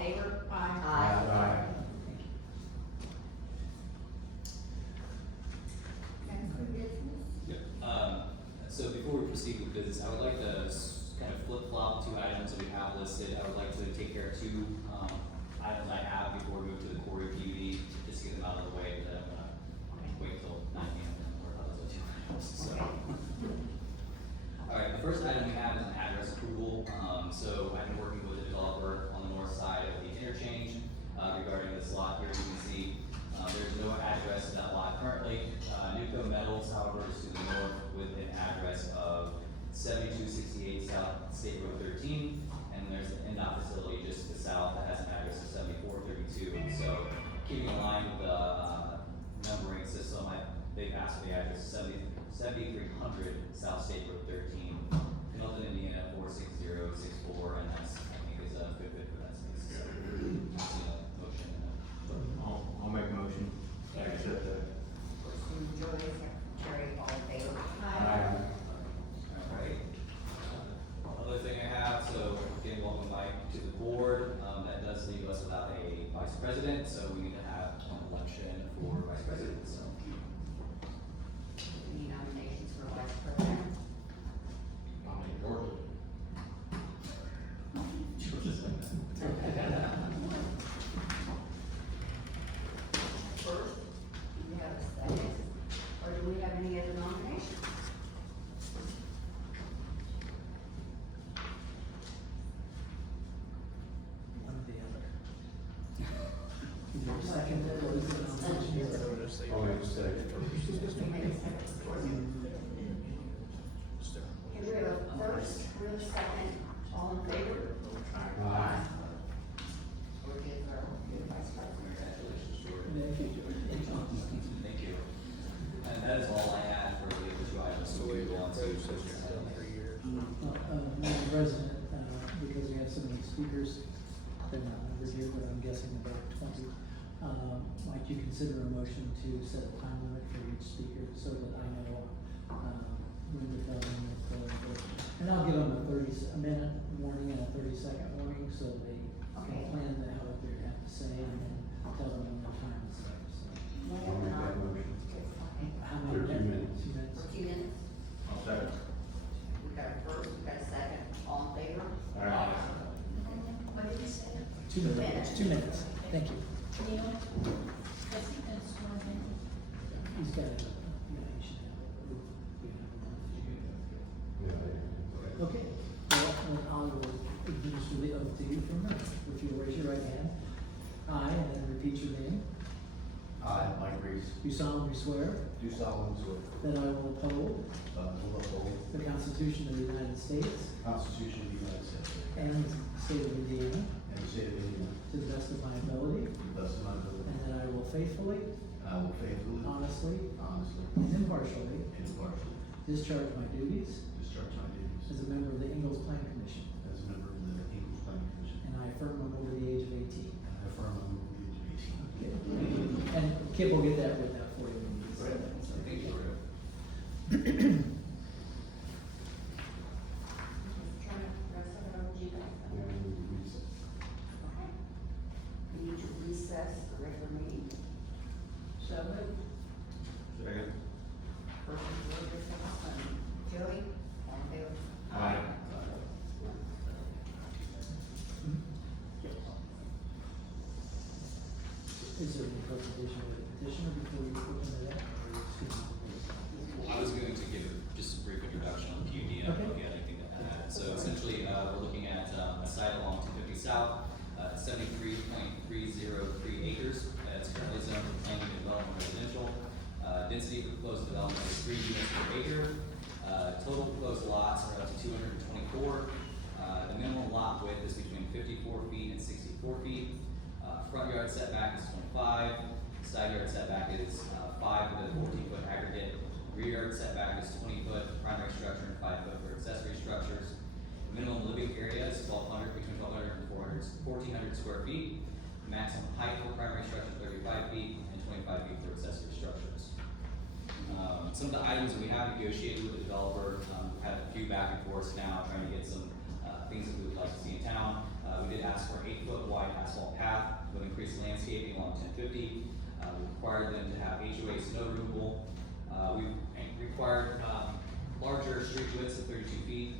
favor? Aye. Aye. Next for business? Yep. So before we proceed with business, I would like to kind of flip-flop two items that we have listed. I would like to take care of two items I have before we move to the Corey PUD, just to get them out of the way, that I'm gonna wait till 9 p.m. and work on those two items, so. All right, the first item we have is an address approval. So I've been working with the developer on the north side of the interchange regarding this lot here. You can see there's no address to that lot currently. Nuco Metals, however, is to the north with an address of 7268 South State Road 13, and there's an NDOT facility just to the south that has an address of 7432. So keeping in line with the numbering system, they've asked for the address 7300 South State Road 13, Pendleton, Indiana 46064, and that's, I think, is a good fit for that space. So, motion. I'll make a motion. I accept that. First from Joey, secretary, all in favor? Aye. Alright. Other thing I have, so again, welcome Mike to the board. That does leave us without a vice president, so we need to have an election for vice president, so. Any nominations for vice president? Nominate George. First, do we have a second, or do we have any other nominations? One or the other. Is there a second to close the nominations? I'll make a second. We make a second for you. Okay, we have a first, we have a second, all in favor? Aye. Or give our good vice president? Congratulations, Jordan. Thank you, George. Thank you. And that is all I had for the other two items, so we go on to. Madam President, because we have so many speakers, they're not numbered here, but I'm guessing about 20. Might you consider a motion to set a time limit for each speaker so that I know when we're done with and I'll give them a minute warning and a 30-second warning so they Okay. can plan out what they have to say and then tell them when their time is up, so. I'll make that motion. How many 13 minutes. 2 minutes? For 2 minutes, I'll second. we got a first, we got a second, all in favor? Aye. What did you say? 2 minutes, 2 minutes, thank you. Neil, I think that's one thing. He's got it, yeah, he should have it. Yeah. Okay, well, then I will administer the oath to you from her. If you'll raise your right hand. I, and then repeat your name. I, Mike Reese, Do solemnly swear do solemnly swear that I will uphold to uphold the Constitution of the United States the Constitution of the United States and the state of Indiana and the state of Indiana to the best of my ability, to the best of my ability. and that I will faithfully, I will faithfully, honestly, honestly, and impartially and impartially discharge my duties discharge my duties as a member of the Ingalls Plan Commission, as a member of the Ingalls Planning Commission. and I affirm I'm over the age of 18. I affirm I will be the age of 18. And Kip will get that written out for you when you get Right. that. Thank you, Jordan. Turn the rest of it over to you guys. Okay. We need to recess the regular meeting. So moved. Second. First from George, second from Joey, all in favor? Aye. Is there any presentation of the petitioner before we open it up? or excuse me? I was going to give just a brief introduction on PUD, and I don't know if you had anything to add. So essentially, we're looking at a site along 250 South, 73.303 acres. It's currently zoned for planning and development residential. Density for proposed development is 3 units per acre. Total proposed lots are up to 224. The minimum lot width is between 54 feet and 64 feet. Front yard setback is 25. Side yard setback is 5 with a 14-foot aggregate. Rear yard setback is 20 foot for primary structure and 5 foot for accessory structures. Minimum living area is 1,200, between 1,200 and 1,400 square feet. Maximum height for primary structure 35 feet and 25 feet for accessory structures. Some of the items that we have negotiated with the developer, we've had a few back and forths now, trying to get some things that we would like to see in town. We did ask for an 8-foot wide asphalt path with increased landscaping along 1050. We required them to have HOA snow removal. We required larger street widths of 32 feet,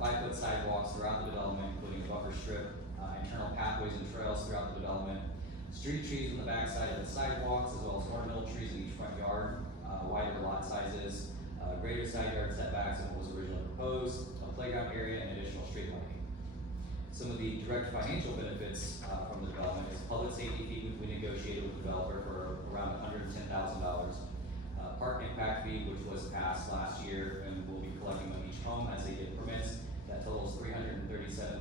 5-foot sidewalks throughout the development, including a buffer strip, internal pathways and trails throughout the development, street trees on the backside of the sidewalks, as well as ornamental trees in each front yard, wider lot sizes, greater side yard setbacks than what was originally proposed, a playground area, and additional street lighting. Some of the direct financial benefits from the development is public safety fee we negotiated with the developer for around $110,000. Park impact fee, which was passed last year and will be collecting on each home as they get permits. That totals $337,747.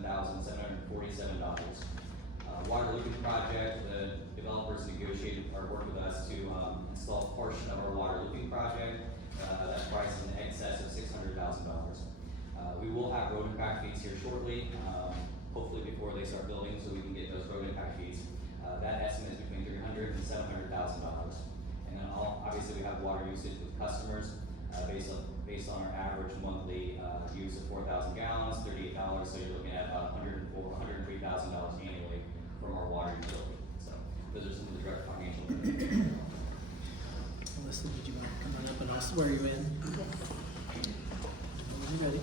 Water looping project, the developers negotiated or worked with us to install a portion of our water looping project. That's priced in excess of $600,000. We will have road impact fees here shortly, hopefully before they start building, so we can get those road impact fees. That estimate is between $300,000 and $700,000. And then obviously we have water usage with customers based on our average monthly use of 4,000 gallons, $38. So you're looking at about $103,000 annually from our water utility. So those are some of the direct financial benefits. Melissa, did you want to come on up and I'll swear you in? When you're ready.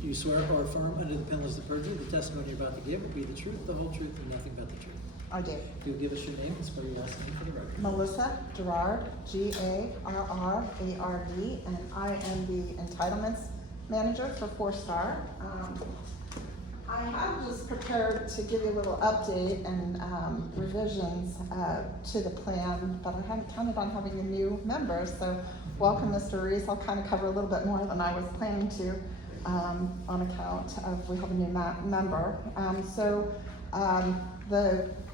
Do you swear or affirm under the penalties of perjury the testimony you're about to give will be the truth, the whole truth, and nothing but the truth? I do. You'll give us your name and spell your last name for the record. Melissa Gerard, Garrard, and I am the entitlements manager for 4-Star. I have just prepared to give you a little update and revisions to the plan, but I hadn't counted on having a new member, so welcome, Mr. Reese. I'll kind of cover a little bit more than I was planning to on account of we have a new member.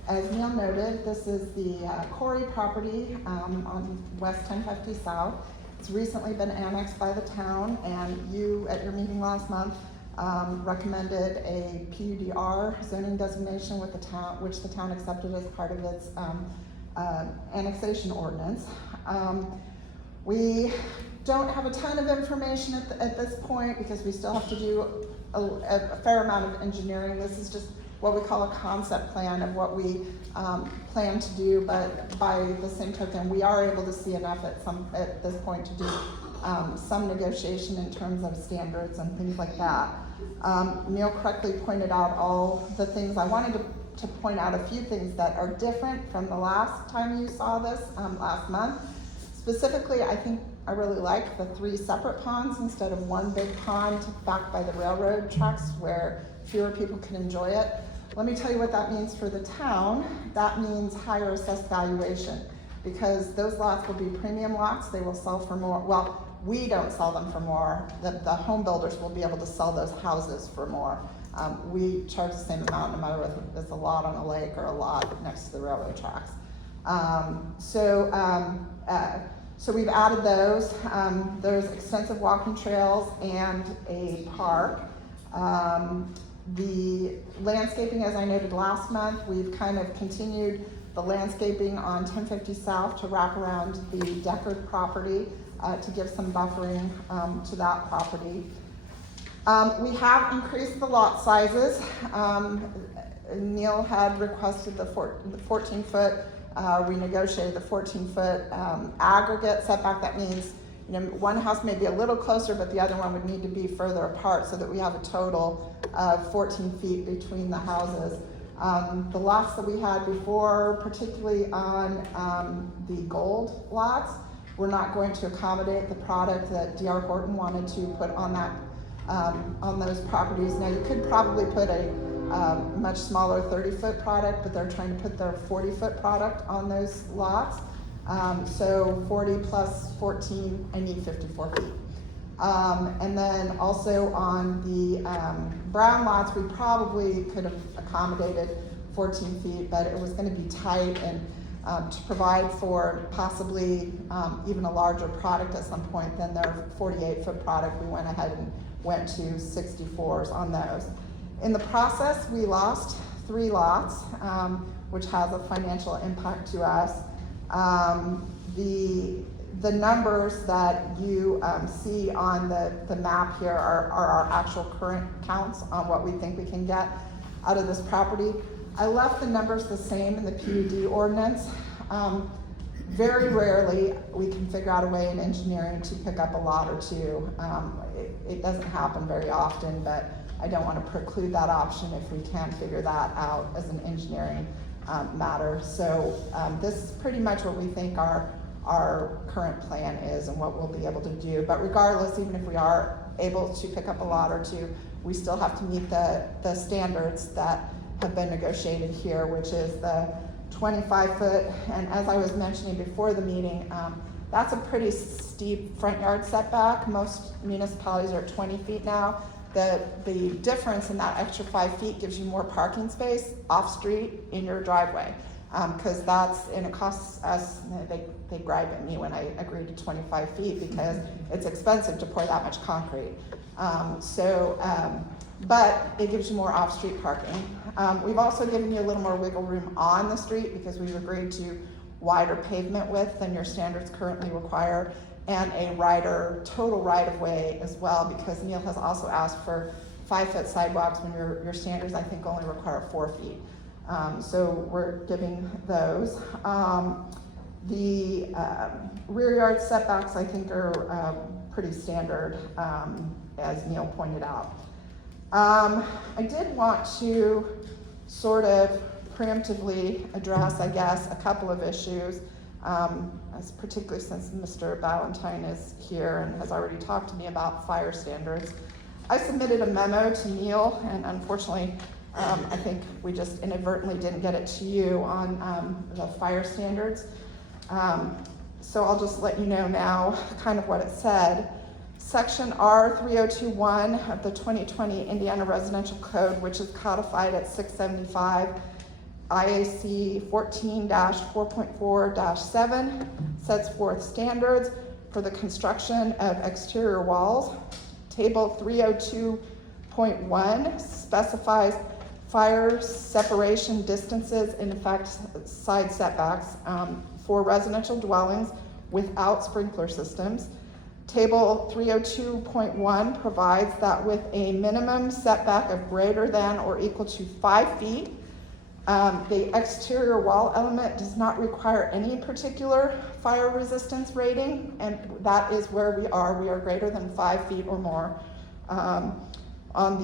As Neil noted, this is the Corey property on West 1050 South. It's recently been annexed by the town, and you, at your meeting last month, recommended a PUDR zoning designation with the town, which the town accepted as part of its annexation ordinance. We don't have a ton of information at this point because we still have to do a fair amount of engineering. This is just what we call a concept plan of what we plan to do, but by the same token, we are able to see enough at this point to do some negotiation in terms of standards and things like that. Neil correctly pointed out all the things. I wanted to point out a few things that are different from the last time you saw this last month. Specifically, I think I really like the 3 separate ponds instead of one big pond back by the railroad tracks where fewer people can enjoy it. Let me tell you what that means for the town. That means higher assessed valuation because those lots will be premium lots. They will sell for more. Well, we don't sell them for more. The home builders will be able to sell those houses for more. We charge the same amount no matter whether it's a lot on a lake or a lot next to the railroad tracks. So we've added those. There's extensive walking trails and a park. The landscaping, as I noted last month, we've kind of continued the landscaping on 1050 South to wrap around the Deckard property to give some buffering to that property. We have increased the lot sizes. Neil had requested the 14-foot. We negotiated the 14-foot aggregate setback. That means one house may be a little closer, but the other one would need to be further apart so that we have a total of 14 feet between the houses. The lots that we had before, particularly on the gold lots, we're not going to accommodate the product that D.R. Horton wanted to put on that on those properties. Now you could probably put a much smaller 30-foot product, but they're trying to put their 40-foot product on those lots. So 40 plus 14, I need 54 feet. And then also on the brown lots, we probably could have accommodated 14 feet, but it was going to be tight, and to provide for possibly even a larger product at some point than their 48-foot product, we went ahead and went to 64s on those. In the process, we lost 3 lots, which has a financial impact to us. The numbers that you see on the map here are our actual current counts on what we think we can get. out of this property. I left the numbers the same in the PUD ordinance. Very rarely we can figure out a way in engineering to pick up a lot or two. It doesn't happen very often, but I don't want to preclude that option if we can figure that out as an engineering matter. So this is pretty much what we think our current plan is and what we'll be able to do. But regardless, even if we are able to pick up a lot or two, we still have to meet the standards that have been negotiated here, which is the 25 foot, and as I was mentioning before the meeting, that's a pretty steep front yard setback. Most municipalities are 20 feet now. The difference in that extra 5 feet gives you more parking space off street in your driveway. Because and it costs us, they gripe at me when I agree to 25 feet because it's expensive to pour that much concrete. But it gives you more off-street parking. We've also given you a little more wiggle room on the street because we've agreed to wider pavement width than your standards currently require, and a total right-of-way as well, because Neil has also asked for 5-foot sidewalks when your standards, I think, only require 4 feet. So we're giving those. The rear yard setbacks, I think, are pretty standard, as Neil pointed out. I did want to sort of preemptively address, I guess, a couple of issues, particularly since Mr. Ballantyne is here and has already talked to me about fire standards. I submitted a memo to Neil, and unfortunately, I think we just inadvertently didn't get it to you on the fire standards. So I'll just let you know now kind of what it said. Section R3021 of the 2020 Indiana Residential Code, which is codified at 675 IAC 14-4.4-7, sets forth standards for the construction of exterior walls. Table 302.1 specifies fire separation distances and effect side setbacks for residential dwellings without sprinkler systems. Table 302.1 provides that with a minimum setback of greater than or equal to 5 feet, the exterior wall element does not require any particular fire resistance rating, and that is where we are. We are greater than 5 feet or more on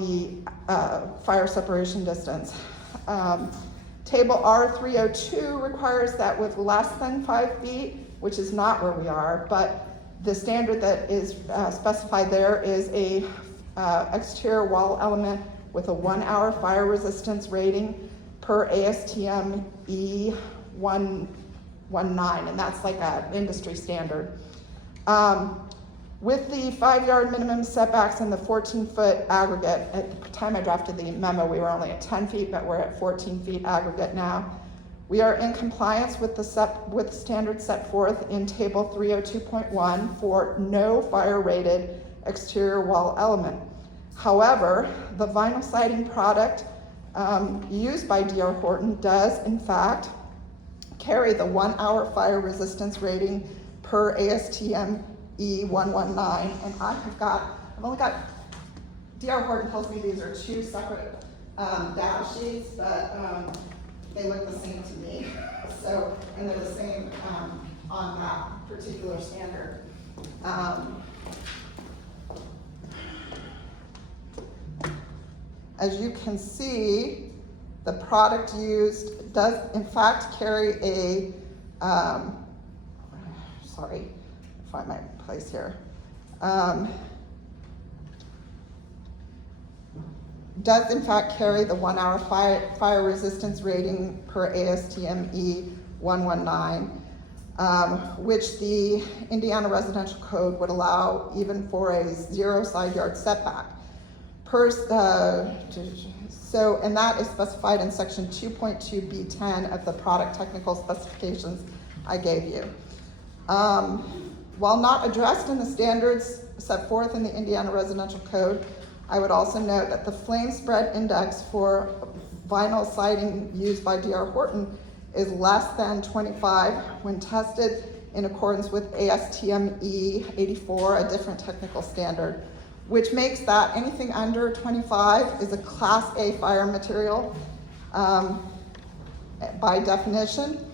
the fire separation distance. Table R302 requires that with less than 5 feet, which is not where we are, but the standard that is specified there is a exterior wall element with a 1 hour fire resistance rating per ASTM E119, and that's like an industry standard. With the 5 yard minimum setbacks and the 14-foot aggregate, at the time I drafted the memo, we were only at 10 feet, but we're at 14 feet aggregate now. We are in compliance with the standards set forth in Table 302.1 for no fire-rated exterior wall element. However, the vinyl siding product used by D.R. Horton does, in fact, carry the 1 hour fire resistance rating per ASTM E119, and I've only got, D.R. Horton tells me these are 2 separate data sheets, but they look the same to me. So, and they're the same on that particular standard. As you can see, the product used does in fact carry a, sorry, find my place here. Does in fact carry the 1 hour fire resistance rating per ASTM E119, which the Indiana Residential Code would allow even for a 0 side yard setback. So, and that is specified in section 2.2B10 of the product technical specifications I gave you. While not addressed in the standards set forth in the Indiana Residential Code, I would also note that the flame spread index for vinyl siding used by D.R. Horton is less than 25 when tested in accordance with ASTM E84, a different technical standard. which makes that anything under 25 is a Class A fire material by definition.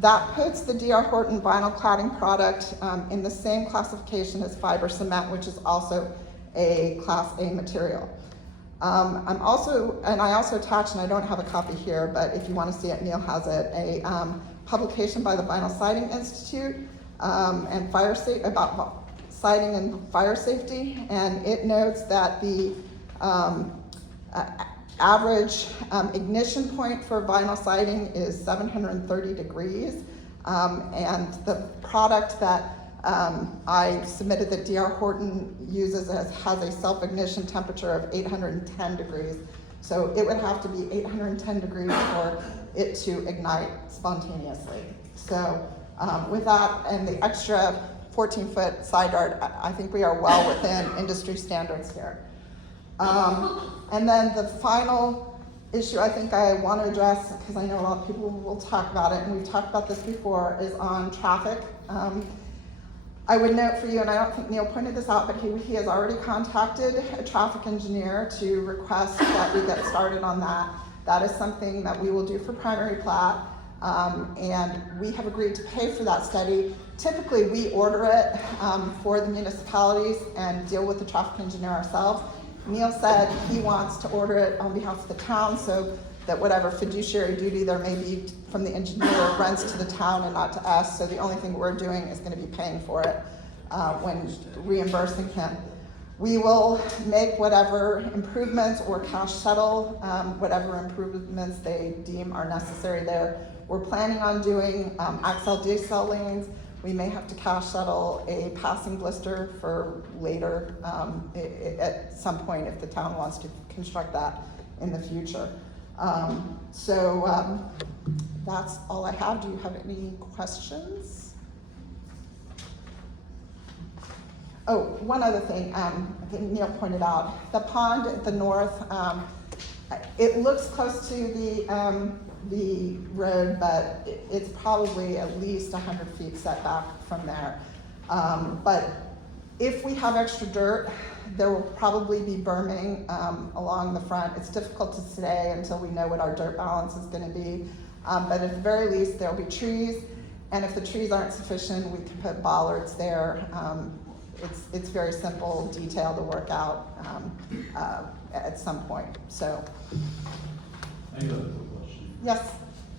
That puts the D.R. Horton vinyl cladding product in the same classification as fiber cement, which is also a Class A material. I also attached, and I don't have a copy here, but if you want to see it, Neil has it, a publication by the Vinyl Siding Institute and about siding and fire safety, and it notes that the average ignition point for vinyl siding is 730 degrees, and the product that I submitted that D.R. Horton uses has a self-ignition temperature of 810 degrees. So it would have to be 810 degrees for it to ignite spontaneously. So with that and the extra 14-foot side yard, I think we are well within industry standards here. And then the final issue I think I want to address, because I know a lot of people will talk about it, and we've talked about this before, is on traffic. I would note for you, and I don't think Neil pointed this out, but he has already contacted a traffic engineer to request that we get started on that. That is something that we will do for primary plat, and we have agreed to pay for that study. Typically, we order it for the municipalities and deal with the traffic engineer ourselves. Neil said he wants to order it on behalf of the town so that whatever fiduciary duty there may be from the engineer runs to the town and not to us. So the only thing we're doing is going to be paying for it when reimbursing him. We will make whatever improvements or cash settle whatever improvements they deem are necessary there. We're planning on doing axle decel lanes. We may have to cash settle a passing blister for later at some point if the town wants to construct that in the future. That's all I have. Do you have any questions? Oh, one other thing, I think Neil pointed out, the pond at the north, it looks close to the road, but it's probably at least 100 feet setback from there. But if we have extra dirt, there will probably be berming along the front. It's difficult to say until we know what our dirt balance is going to be. But at the very least, there will be trees, and if the trees aren't sufficient, we can put bollards there. It's very simple detail to work out at some point. So, I have a quick question. yes.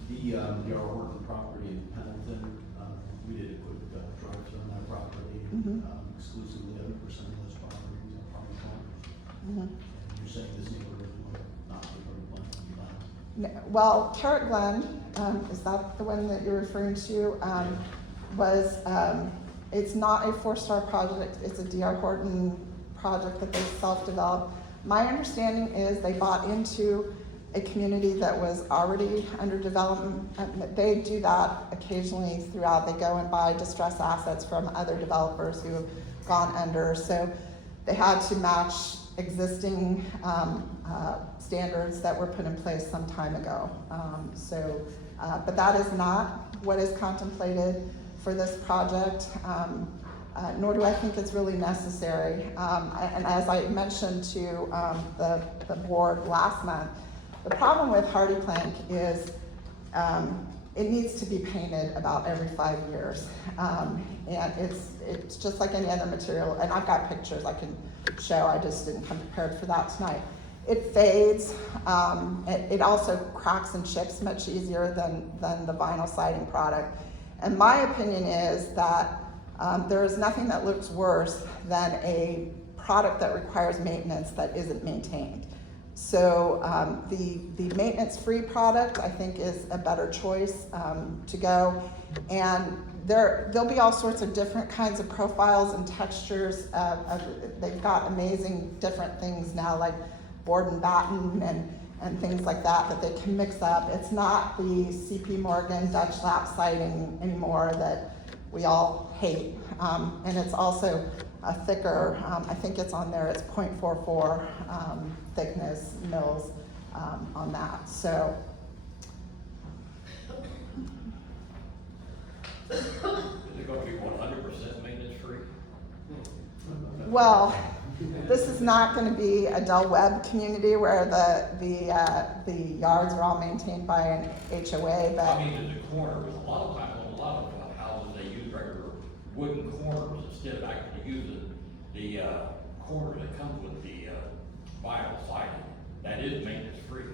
The D.R. Horton property in Pendleton, we did a quick drive on that property, exclusively 100% of those properties are farm farms. And you're saying this neighborhood will not be for plan? Well, Carrot Glen, is that the one that you're referring to? It's not a 4-star project, it's a D.R. Horton project that they self-developed. My understanding is they bought into a community that was already under development. They do that occasionally throughout. They go and buy distressed assets from other developers who have gone under. So they had to match existing standards that were put in place some time ago. But that is not what is contemplated for this project, nor do I think it's really necessary. And as I mentioned to the board last month, the problem with hardy plank is it needs to be painted about every 5 years. And it's just like any other material, and I've got pictures I can show, I just didn't come prepared for that tonight. It fades, it also cracks and chips much easier than the vinyl siding product. And my opinion is that there is nothing that looks worse than a product that requires maintenance that isn't maintained. So the maintenance-free product, I think, is a better choice to go. And there'll be all sorts of different kinds of profiles and textures. They've got amazing different things now, like board and batten and things like that they can mix up. It's not the C.P. Morgan Dutch lap siding anymore that we all hate. And it's also a thicker, I think it's on there, it's 0.44 thickness mils on that. So. Is it going to be 100% Well, this is not gonna be a Del Webb community where the yards are all maintained by an HOA, but. I mean, at the corner, a lot of times, on a lot of houses, they use regular wooden corners instead of actually using the, corner that comes with the, vinyl siding. That is maintenance free.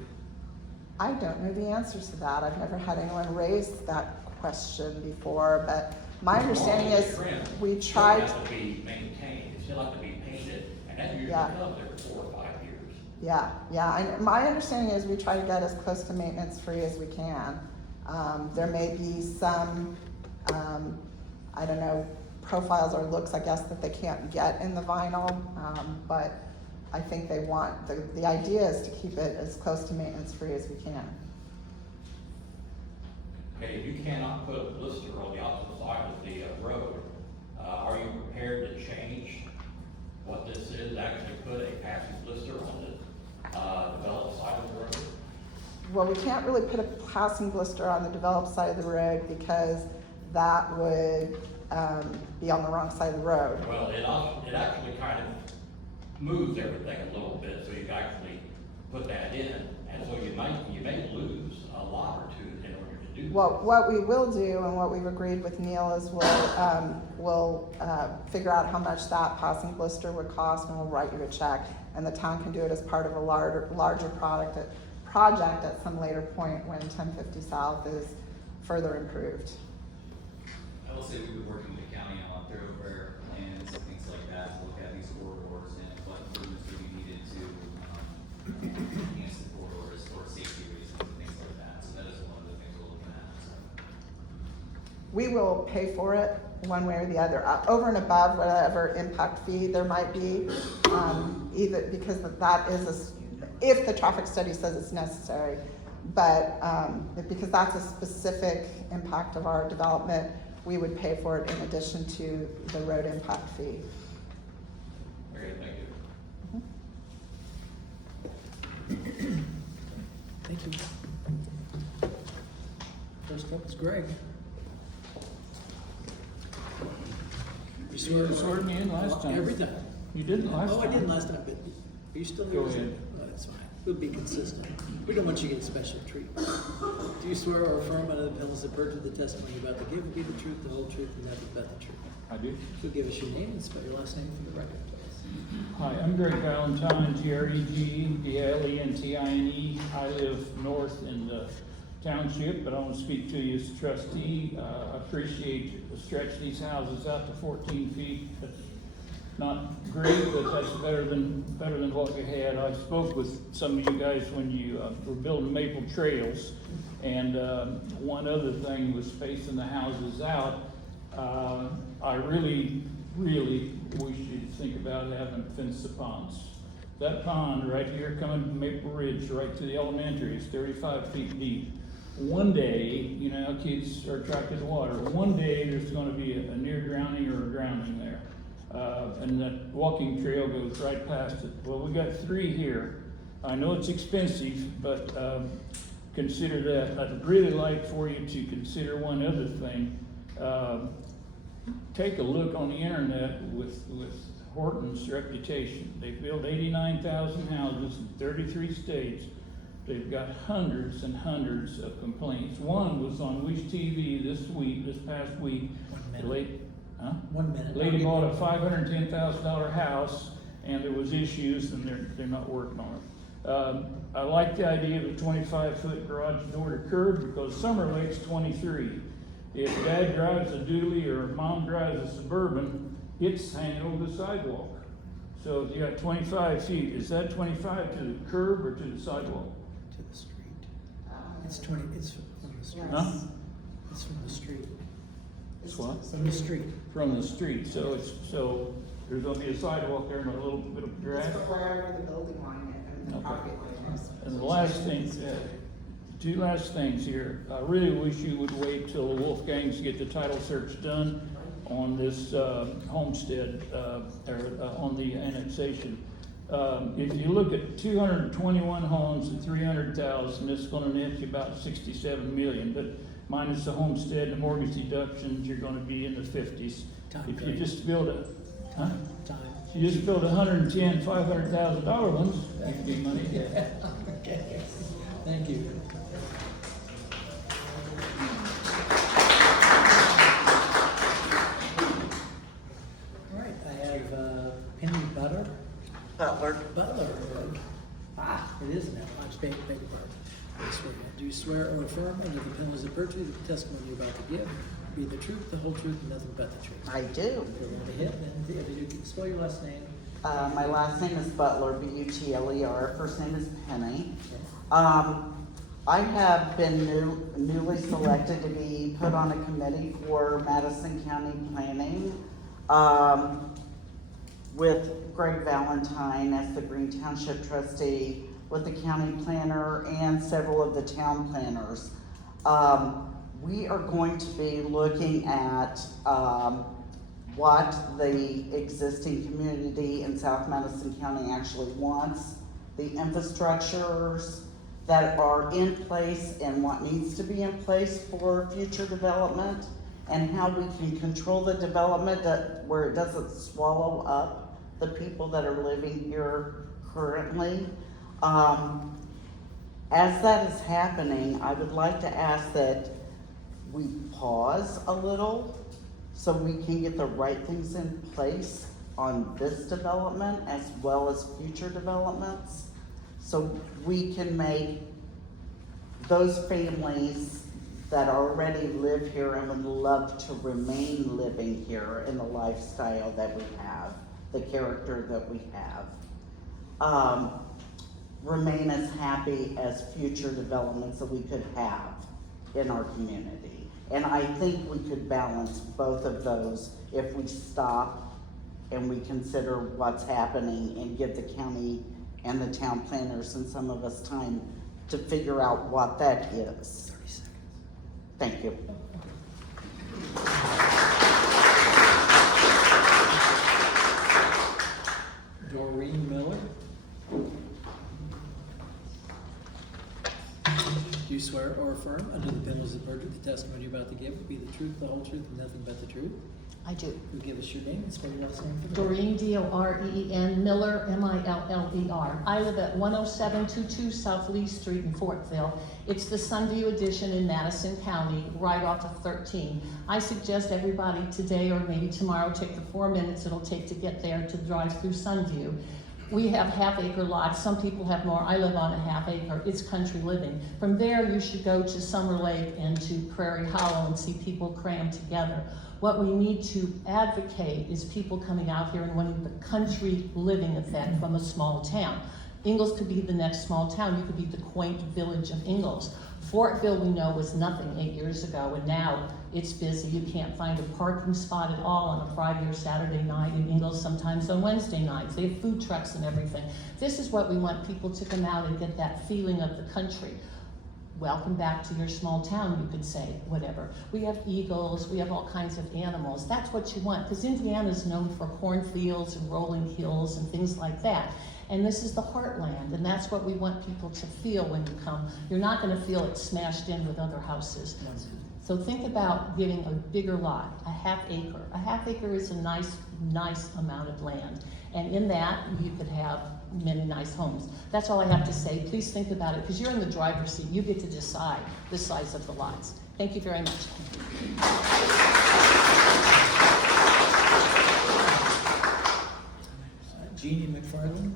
I don't know the answers to that. I've never had anyone raise that question before, but my understanding is we tried. It still has to be maintained, it still has to be painted, and that usually Yeah. comes every 4 or 5 years. Yeah, my understanding is we try to get as close to maintenance free as we can. There may be some, I don't know, profiles or looks, I guess, that they can't get in the vinyl, but I think they want, the idea is to keep it as close to maintenance free as we can. Okay, if you cannot put a blister on the opposite side of the road, are you prepared to change what this is, actually put a passing blister on the developed side of the road? Well, we can't really put a passing blister on the developed side of the road because that would be on the wrong side of the road. Well, it actually kind of moves everything a little bit, so you can actually put that in, and so you may lose a lot or two in order to do that. What we will do, and what we've agreed with Neil, is we'll figure out how much that passing blister would cost, and we'll write you a check, and the town can do it as part of a larger project at some later point when 1050 South is further improved. I will say we've been working with the county on thoroughfare plans and things like that, to look at these corridors and what improvements do we needed to, enhance the corridors for safety reasons and things like that, so that is one of the things we're looking at, so. We will pay for it one way or the other, over and above whatever impact fee there might be, either because that is, if the traffic study says it's necessary, but because that's a specific impact of our development, we would pay for it in addition to the road impact fee. Okay, thank you. Thank you. First up is Greg. You swear me in last time. Every time. You didn't last time. Oh, I didn't last time, but are you still here? Go ahead. Oh, that's fine. We'll be consistent. We don't want you to get a special treatment. Do you swear or affirm under the penalty of perjury the testimony you're about to give will be the truth, the whole truth, and nothing but the truth? I do. So give us your name and spell your last name for the record, please. Hi, I'm Greg Valentine, GREG, I live north in the township, but I want to speak to you as a trustee. I appreciate to stretch these houses out to 14 feet. That's not great, but that's better than what we had. I spoke with some of you guys when you were building Maple Trails, and one other thing was spacing the houses out. I really wish you'd think about having fenced the ponds. That pond right here coming from Maple Ridge right to the elementary is 35 feet deep. One day, you know how kids are attracted to water, one day there's gonna be a near drowning or a drowning there. And that walking trail goes right past it. Well, we got 3 here. I know it's expensive, but consider that. I'd really like for you to consider one other thing. Take a look on the internet with Horton's reputation. They've built 89,000 houses in 33 states. They've got hundreds and hundreds of complaints. One was on Wish TV this past week. 1 minute. 1 minute. Lady bought a $510,000 house, and there was issues, and they're not working on it. I like the idea of a 25-foot garage door to curb because Summer Lake's 23. If Dad drives a dually or Mom drives a Suburban, it's hanging over the sidewalk. So if you got 25 feet, is that 25 to the curb or to the sidewalk? To the street. It's 20, it's from the street. Huh? It's from the street. It's what? From the street. From the street, so there's gonna be a sidewalk there and a little bit of grass. It's wherever the building line and the Okay. property line is. And the last thing, 2 last things here. I really wish you would wait till the Wolfgangs get the title search done on this homestead, on the annexation. If you look at 221 homes at 300,000, it's gonna net you about 67 million, but minus the homestead and the mortgage deductions, you're gonna be in the 50s. Time, If you Greg. just build a, huh? Time. You just build $110,000, $500,000 ones, you can get money. Okay, thank you. All right, I have, Penny Butler. Butler Road. It is an much big part. Do you swear or affirm under the penalties of perjury that the testimony you're about to give be the truth, the whole truth, and nothing but the truth? I do. Go right ahead, and if you do, spell your last name. My last name is Butler, Butler. First name is Penny. Okay. I have been newly selected to be put on a committee for Madison County Planning, with Greg Valentine as the Green Township trustee, with the county planner and several of the town planners. We are going to be looking at, what the existing community in South Madison County actually wants, the infrastructures that are in place and what needs to be in place for future development, and how we can control the development where it doesn't swallow up the people that are living here currently. As that is happening, I would like to ask that we pause a little so we can get the right things in place on this development as well as future developments. So we can make those families that already live here and would love to remain living here in the lifestyle that we have, the character that we have, remain as happy as future developments that we could have in our community. And I think we could balance both of those if we stop and we consider what's happening and give the county and the town planners and some of us time to figure out what that is. 30 seconds. Thank you. Doreen Miller. Do you swear or affirm under the penalties of perjury the testimony you're about to give will be the truth, the whole truth, and nothing but the truth? I do. You give us your name and spell your last name for the Doreen, D-O-R-E-E-N, Miller, M-I-L-L-E-R. I live at 10722 South Lee Street in Fortville. It's the Sunview Edition in Madison County, right off of 13. I suggest everybody today or maybe tomorrow take the 4 minutes it'll take to get there to drive through Sunview. We have half-acre lots. Some people have more. I live on a half-acre. It's country living. From there, you should go to Summer Lake and to Prairie Hollow and see people crammed together. What we need to advocate is people coming out here and wanting the country living effect from a small town. Ingalls could be the next small town. You could be the quaint village of Ingalls. Fortville, we know, was nothing 8 years ago, and now it's busy. You can't find a parking spot at all on a Friday or Saturday night in Ingalls, sometimes on Wednesday nights. They have food trucks and everything. This is what we want people to come out and get that feeling of the country. Welcome back to your small town, you could say, whatever. We have eagles, we have all kinds of animals. That's what you want, because Indiana is known for cornfields and rolling hills and things like that. And this is the heartland, and that's what we want people to feel when you come. You're not gonna feel it smashed in with other houses. So think about getting a bigger lot, a half acre. A half acre is a nice amount of land. And in that, you could have many nice homes. That's all I have to say. Please think about it, because you're in the driver's seat. You get to decide the size of the lots. Thank you very much. Jeannie McFarland.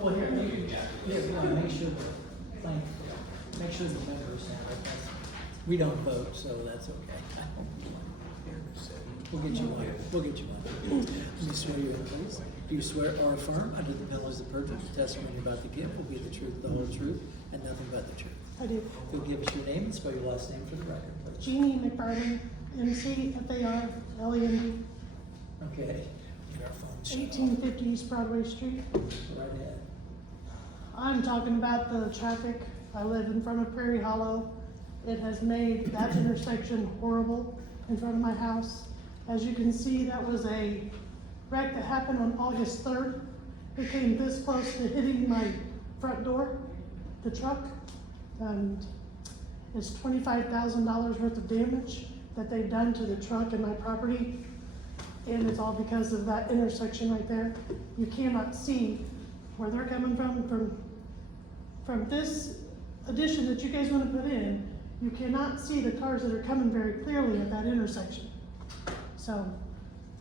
Well, here, make sure the members have it. We don't vote, so that's okay. We'll get you one. We'll get you one. Let me swear you in, please. Do you swear or affirm under the penalties of perjury the testimony you're about to give will be the truth, the whole truth, and nothing but the truth? I do. If you'll give us your name and spell your last name for the record, please. Jeannie McFarland, M-C-F-A-R-L-E-N-D, Okay. Get our phones shut off. 1850 East Broadway Street. Right ahead. I'm talking about the traffic. I live in front of Prairie Hollow. It has made that intersection horrible in front of my house. As you can see, that was a wreck that happened on August 3rd. It came this close to hitting my front door, the truck. And it's $25,000 worth of damage that they've done to the truck and my property. And it's all because of that intersection right there. You cannot see where they're coming from this addition that you guys wanna put in. You cannot see the cars that are coming very clearly at that intersection. So,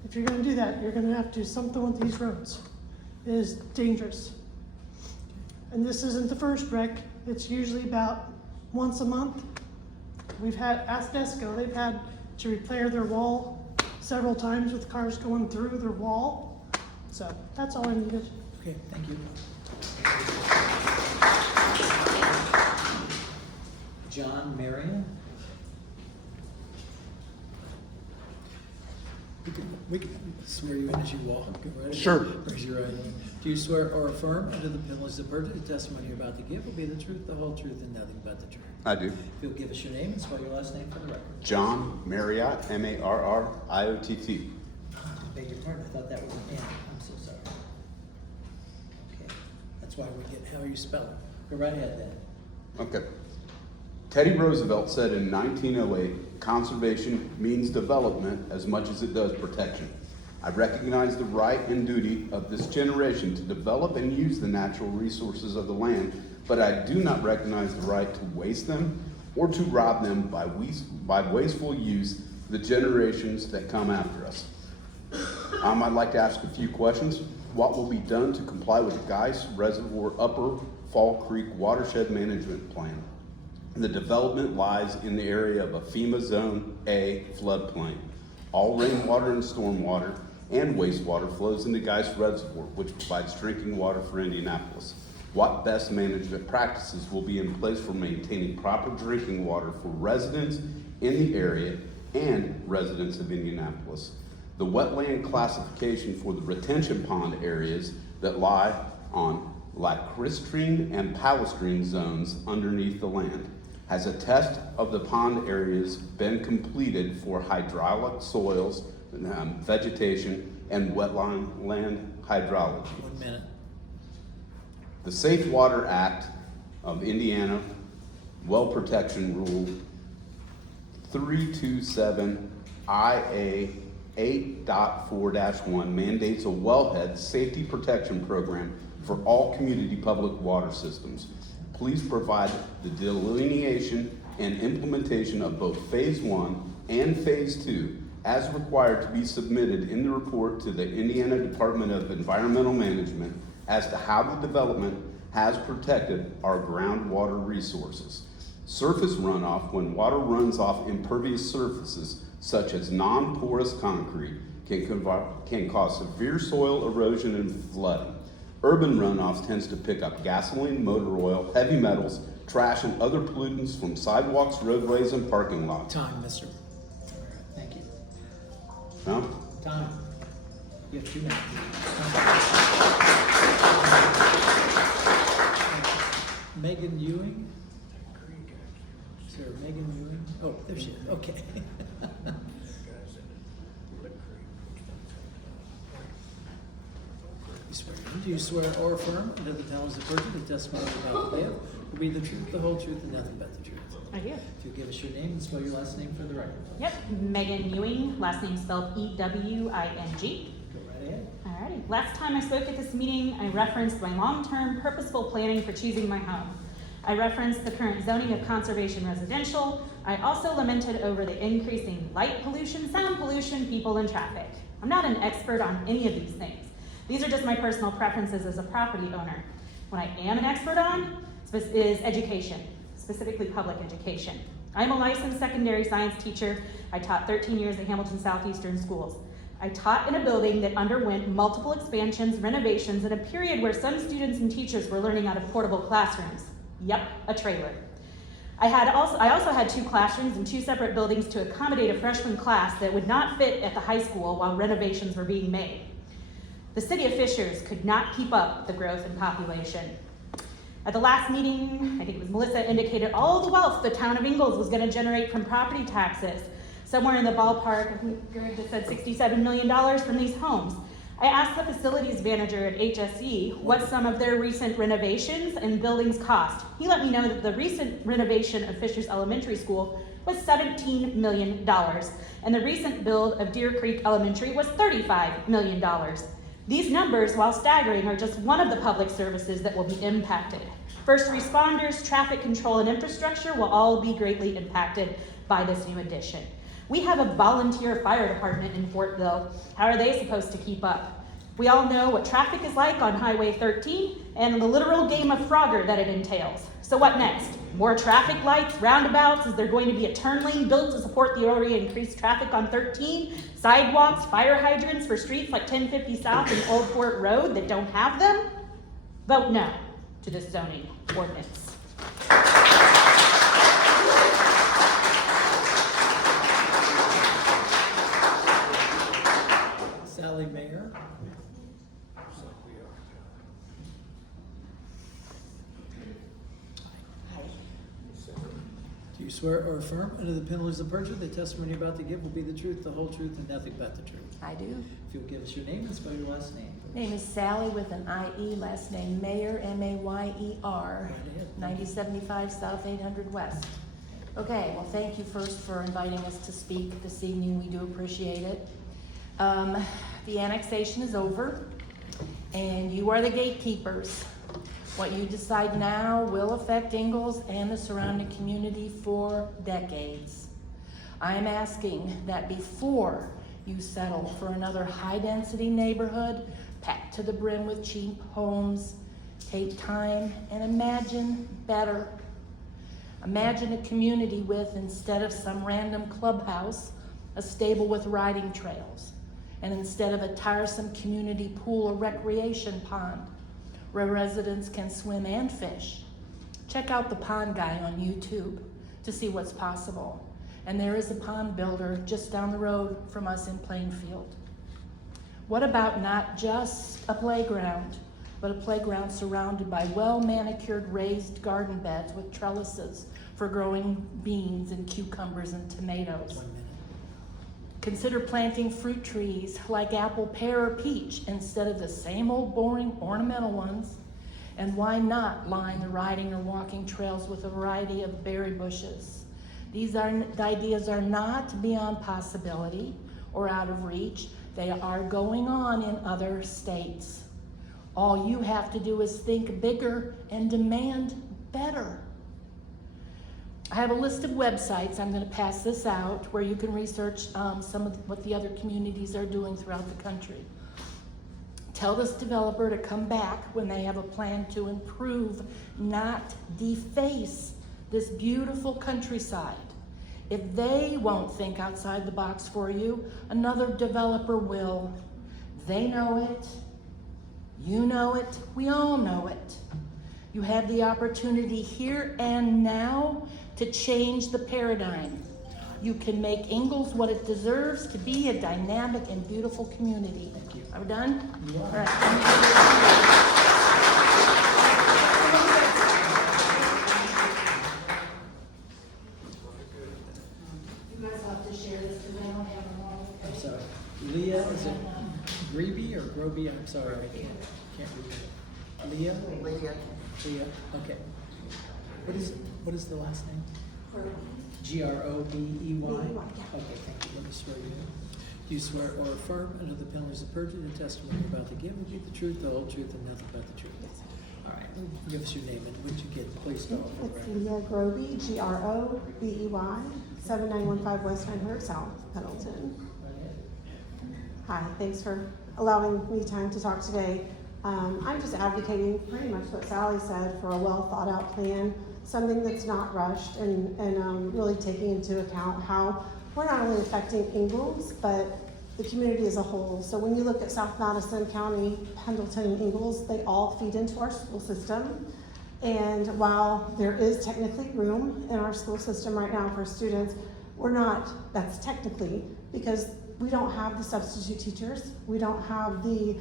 if you're gonna do that, you're gonna have to do something with these roads. It is dangerous. And this isn't the first wreck. It's usually about once a month. We've had, ask ESCO, they've had to repair their wall several times with cars going through their wall. So, that's all I needed. Okay, thank you. John Marion? We can swear you in as you walk. Go right ahead. Sure. Raise your right hand. Do you swear or affirm under the penalties of perjury the testimony you're about to give will be the truth, the whole truth, and nothing but the truth? I do. If you'll give us your name and spell your last name for the record. John Marriott, M-A-R-R-I-O-T-T. Beg your pardon, I thought that was an N. I'm so sorry. Okay, that's why we get, how you spell it. Go right ahead then. Okay. Teddy Roosevelt said in 1908, conservation means development as much as it does protection. I recognize the right and duty of this generation to develop and use the natural resources of the land, but I do not recognize the right to waste them or to rob them by wasteful use for the generations that come after us. I'd like to ask a few questions. What will be done to comply with the Geis Reservoir Upper Fall Creek Watershed Management Plan? The development lies in the area of a FEMA Zone A floodplain. All rainwater and stormwater and wastewater flows into Geis Reservoir, which provides drinking water for Indianapolis. What best management practices will be in place for maintaining proper drinking water for residents in the area and residents of Indianapolis? The wetland classification for the retention pond areas that lie on lacustrine and palestrine zones underneath the land. Has a test of the pond areas been completed for hydraulic soils, vegetation, and wetland land hydrology? 1 minute. The Safe Water Act of Indiana Well Protection Rule 327 IA 8.4-1 mandates a wellhead safety protection program for all community public water systems. Please provide the delineation and implementation of both Phase 1 and Phase 2 as required to be submitted in the report to the Indiana Department of Environmental Management as to how the development has protected our groundwater resources. Surface runoff, when water runs off impervious surfaces such as non-porous concrete, can cause severe soil erosion and flooding. Urban runoff tends to pick up gasoline, motor oil, heavy metals, trash, and other pollutants from sidewalks, roadways, and parking lots. Time, mister. All right, thank you. Huh? Time. You have 2 minutes. Megan Ewing? Sarah Megan Ewing? Oh, there she is, okay. Do you swear or affirm under the penalties of perjury the testimony you're about to give will be the truth, the whole truth, and nothing but the truth? I do. If you'll give us your name and spell your last name for the record. Yep, Megan Ewing, last name spelled E-W-I-N-G. Go right ahead. Alrighty, last time I spoke at this meeting, I referenced my long-term purposeful planning for choosing my home. I referenced the current zoning of conservation residential. I also lamented over the increasing light pollution, sound pollution, people, and traffic. I'm not an expert on any of these things. These are just my personal preferences as a property owner. What I am an expert on is education, specifically public education. I'm a licensed secondary science teacher. I taught 13 years at Hamilton Southeastern Schools. I taught in a building that underwent multiple expansions, renovations, at a period where some students and teachers were learning out of portable classrooms. Yep, a trailer. I also had 2 classrooms in 2 separate buildings to accommodate a freshman class that would not fit at the high school while renovations were being made. The city of Fishers could not keep up with the growth in population. At the last meeting, I think it was Melissa indicated all the wealth the town of Ingalls was gonna generate from property taxes. Somewhere in the ballpark, I think Gerd just said $67 million from these homes. I asked the facilities manager at HSE what some of their recent renovations and buildings cost. He let me know that the recent renovation of Fishers Elementary School was $17 million, and the recent build of Deer Creek Elementary was $35 million. These numbers, while staggering, are just one of the public services that will be impacted. First responders, traffic control, and infrastructure will all be greatly impacted by this new addition. We have a volunteer fire department in Fortville. How are they supposed to keep up? We all know what traffic is like on Highway 13 and the literal game of Frogger that it entails. So what next? More traffic lights, roundabouts? Is there going to be a turn lane built to support the already increased traffic on 13? Sidewalks, fire hydrants for streets like 1050 South and Old Fort Road that don't have them? Vote no to this zoning ordinance. Sally Mayer. Do you swear or affirm under the penalties of perjury the testimony you're about to give will be the truth, the whole truth, and nothing but the truth? I do. If you'll give us your name and spell your last name. Name is Sally with an I-E, last name Mayer, M-A-Y-E-R, 9075 South 800 West. Okay, well, thank you first for inviting us to speak this evening. We do appreciate it. The annexation is over, and you are the gatekeepers. What you decide now will affect Ingalls and the surrounding community for decades. I am asking that before you settle for another high-density neighborhood packed to the brim with cheap homes, take time and imagine better. Imagine a community with, instead of some random clubhouse, a stable with riding trails, and instead of a tiresome community pool or recreation pond where residents can swim and fish. Check out the Pond Guy on YouTube to see what's possible. And there is a pond builder just down the road from us in Plainfield. What about not just a playground, but a playground surrounded by well-manicured raised garden beds with trellises for growing beans and cucumbers and tomatoes? Consider planting fruit trees like apple, pear, or peach instead of the same old boring ornamental ones. And why not line the riding or walking trails with a variety of berry bushes? These ideas are not beyond possibility or out of reach. They are going on in other states. All you have to do is think bigger and demand better. I have a list of websites, I'm going to pass this out, where you can research some of what the other communities are doing throughout the country. Tell this developer to come back when they have a plan to improve, not deface, this beautiful countryside. If they won't think outside the box for you, another developer will. They know it, you know it, we all know it. You have the opportunity here and now to change the paradigm. You can make Ingalls what it deserves to be, a dynamic and beautiful community. Thank you. Are we done? You are. All right. You guys will have to share this because I don't have them all. I'm sorry. Leah, is it Grebe or Groby? I'm sorry, I can't read it. Leah? Leah, okay. What is the last name? G-R-O-B-E-Y? Okay, thank you. Let me swear you in. Do you swear or affirm under the penalties of perjury the testimony you're about to give will be the truth, the whole truth, and nothing but the truth? All right, give us your name and would you get please spell for the It's record? Leah Groby, G-R-O-B-E-Y, 7915 West 900 South, Pendleton. Hi, thanks for allowing me time to talk today. I'm just advocating pretty much what Sally said for a well thought out plan, something that's not rushed and really taking into account how we're not only affecting Ingalls, but the community as a whole. So when you look at South Madison County, Pendleton and Ingalls, they all feed into our school system. And while there is technically room in our school system right now for students, that's technically because we don't have the substitute teachers, we don't have the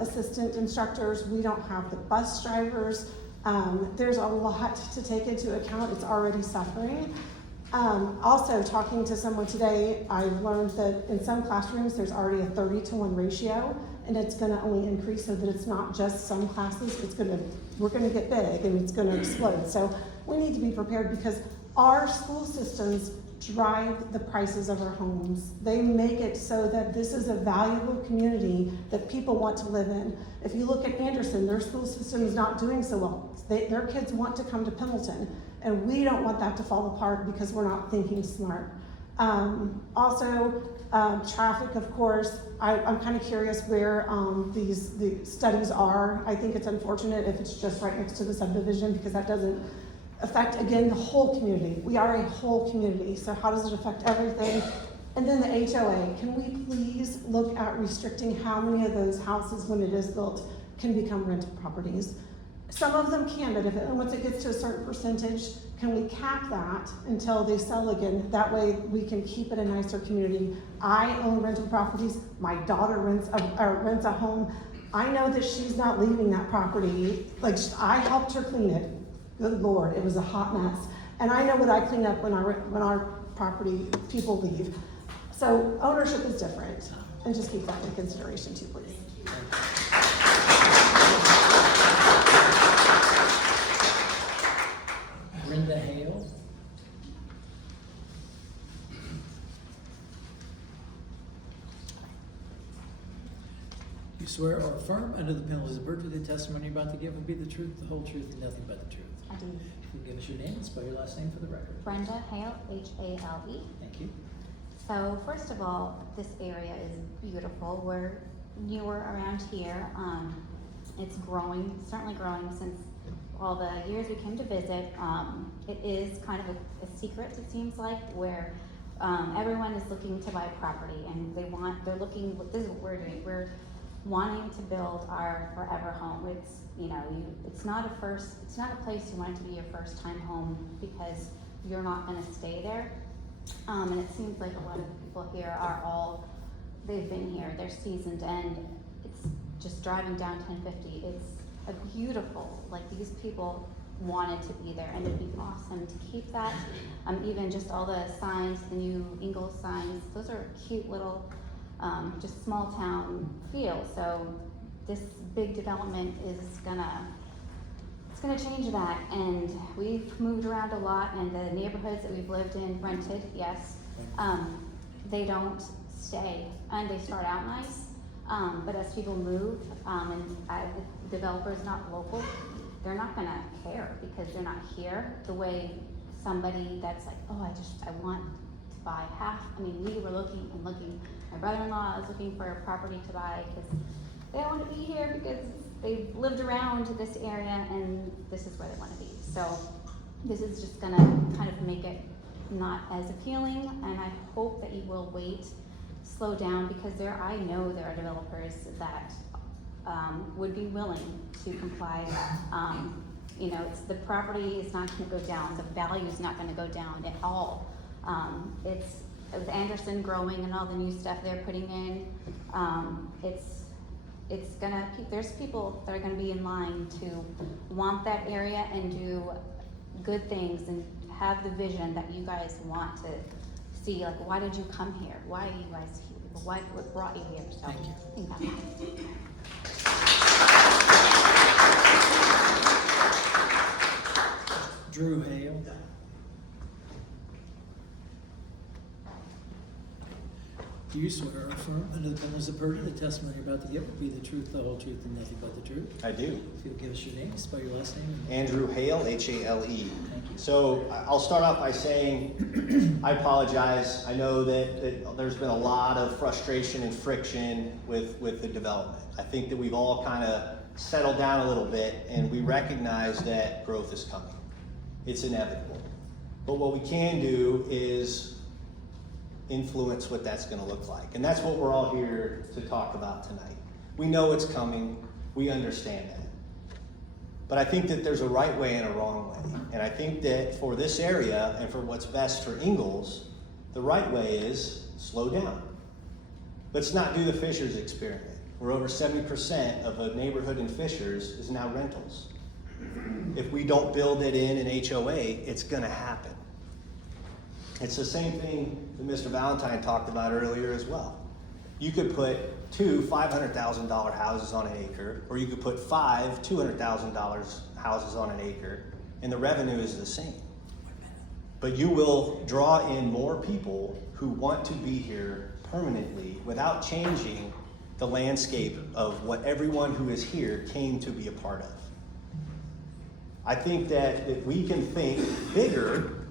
assistant instructors, we don't have the bus drivers. There's a lot to take into account. It's already suffering. Also, talking to someone today, I've learned that in some classrooms, there's already a 30-to-1 ratio, and it's gonna only increase so that it's not just some classes, we're gonna get big and it's gonna explode. So we need to be prepared because our school systems drive the prices of our homes. They make it so that this is a valuable community that people want to live in. If you look at Anderson, their school system is not doing so well. Their kids want to come to Pendleton, and we don't want that to fall apart because we're not thinking smart. Traffic, of course. I'm kind of curious where the studies are. I think it's unfortunate if it's just right next to the subdivision because that doesn't affect, again, the whole community. We are a whole community, so how does it affect everything? And then the HOA, can we please look at restricting how many of those houses, when it is built, can become rental properties? Some of them can, but once it gets to a certain percentage, can we cap that until they sell again? That way we can keep it a nicer community. I own rental properties. My daughter rents a home. I know that she's not leaving that property. Like, I helped her clean it. Good Lord, it was a hot mess. And I know what I clean up when our property people leave. So ownership is different. And just keep that in consideration too, please. Brenda Hale. You swear or affirm under the penalties of perjury the testimony you're about to give will be the truth, the whole truth, and nothing but the truth. I do. If you can give us your name and spell your last name for the record. Brenda Hale, H-A-L-E. Thank you. So first of all, this area is beautiful. We're newer around here. It's growing, certainly growing since all the years we came to visit. It is kind of a secret, it seems like, where everyone is looking to buy property and they're looking, this is what we're doing. We're wanting to build our forever home. It's, it's not a place you want it to be your first time home because you're not gonna stay there. And it seems like a lot of people here they've been here, they're seasoned, and it's just driving down 1050. It's a beautiful, like these people wanted to be there, and it'd be awesome to keep that. Even just all the signs, the new Ingalls signs, those are cute little, just small town feel. So this big development is gonna change that, and we've moved around a lot, and the neighborhoods that we've lived in, rented, yes, they don't stay, and they start out nice, but as people move, and the developer's not local, they're not gonna care because they're not here the way somebody that's like, oh, I want to buy half. I mean, we were looking, my brother-in-law is looking for a property to buy because they don't want to be here because they've lived around this area and this is where they want to be. So this is just gonna kind of make it not as appealing, and I hope that you will slow down, because I know there are developers that would be willing to comply. The property is not gonna go down, the value is not gonna go down at all. With Anderson growing and all the new stuff they're putting in, there's people that are gonna be in line to want that area and do good things and have the vision that you guys want to see. Like, why did you come here? Why are you guys here? What brought you here? So, Thank you. Drew Hale. Do you swear or affirm under the penalties of perjury the testimony you're about to give will be the truth, the whole truth, and nothing but the truth? I do. If you'll give us your name, spell your last name. Andrew Hale, H-A-L-E. Thank you. So I'll start off by saying I apologize. I know that there's been a lot of frustration and friction with the development. I think that we've all kind of settled down a little bit, and we recognize that growth is coming. It's inevitable. But what we can do is influence what that's going to look like. And that's what we're all here to talk about tonight. We know it's coming. We understand that. But I think that there's a right way and a wrong way. And I think that for this area and for what's best for Ingalls, the right way is slow down. Let's not do the Fishers experiment, where over 70% of a neighborhood in Fishers is now rentals. If we don't build it in an HOA, it's going to happen. It's the same thing that Mr. Valentine talked about earlier as well. You could put two $500,000 houses on an acre, or you could put five $200,000 houses on an acre, and the revenue is the same. But you will draw in more people who want to be here permanently without changing the landscape of what everyone who is here came to be a part of. I think that if we can think bigger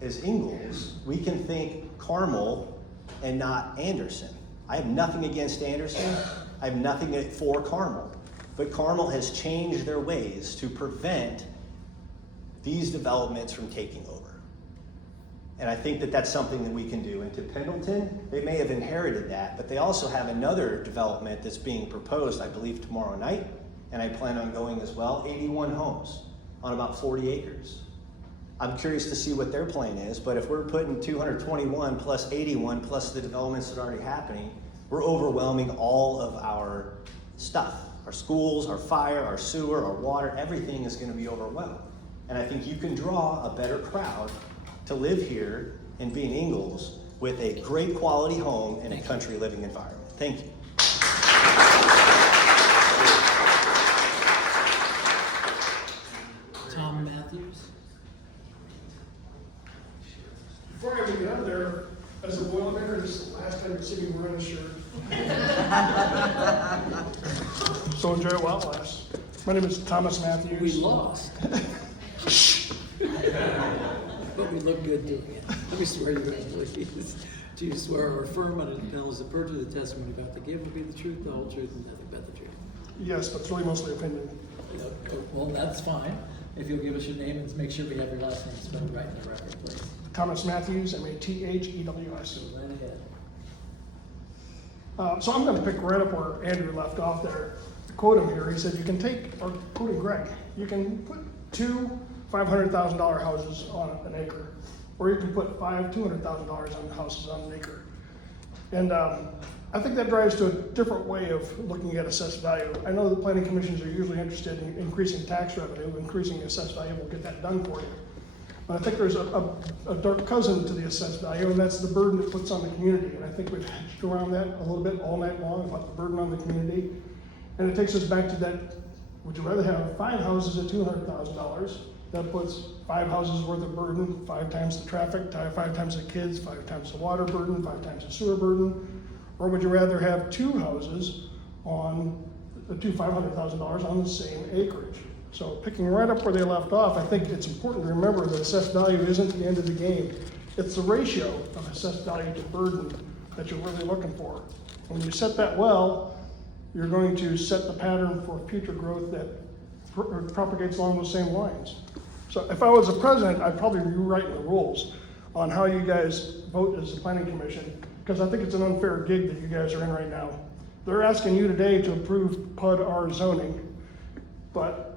as Ingalls, we can think Carmel and not Anderson. I have nothing against Anderson. I have nothing for Carmel. But Carmel has changed their ways to prevent these developments from taking over. And I think that that's something that we can do. And to Pendleton, they may have inherited that, but they also have another development that's being proposed, I believe, tomorrow night, and I plan on going as well, 81 homes on about 40 acres. I'm curious to see what their plan is, but if we're putting 221 plus 81 plus the developments that are already happening, we're overwhelming all of our stuff. Our schools, our fire, our sewer, our water, everything is gonna be overwhelmed. And I think you can draw a better crowd to live here and be in Ingalls with a great quality home and a country living environment. Thank you. Tom Matthews. Before I even get up there, as a Boilermaker, this is the last time you're seeing me wearing a shirt. So enjoy it while it lasts. My name is Thomas Matthews. We lost. But we look good doing it. Let me swear you in, please. Do you swear or affirm on an as the perjury the testimony about to give will be the truth, the whole truth, and nothing but the truth? Yes, but it's really mostly opinion. Well, that's fine. If you'll give us your name and make sure we have your last name spelled right in the record, please. Thomas Matthews, Mathews. So right ahead. So I'm going to pick right up where Andrew left off there. To quote him here, he said, you can take, or quoting Greg, you can put two $500,000 houses on an acre, or you can put five $200,000 on houses on an acre. And I think that drives to a different way of looking at assessed value. I know the planning commissions are usually interested in increasing tax revenue, increasing assessed value will get that done for you. But I think there's a dark cousin to the assessed value, and that's the burden it puts on the community. And I think we've hedged around that a little bit all night long about the burden on the community. And it takes us back to that, would you rather have 5 houses at $200,000? That puts 5 houses worth of burden, 5 times the traffic, 5 times the kids, 5 times the water burden, 5 times the sewer burden. Or would you rather have 2 houses on the two $500,000 on the same acreage? So picking right up where they left off, I think it's important to remember that assessed value isn't the end of the game. It's the ratio of assessed value to burden that you're really looking for. When you set that well, you're going to set the pattern for future growth that propagates along those same lines. So if I was the president, I'd probably rewrite the rules on how you guys vote as a planning commission, because I think it's an unfair gig that you guys are in right now. They're asking you today to approve PUD-R zoning, but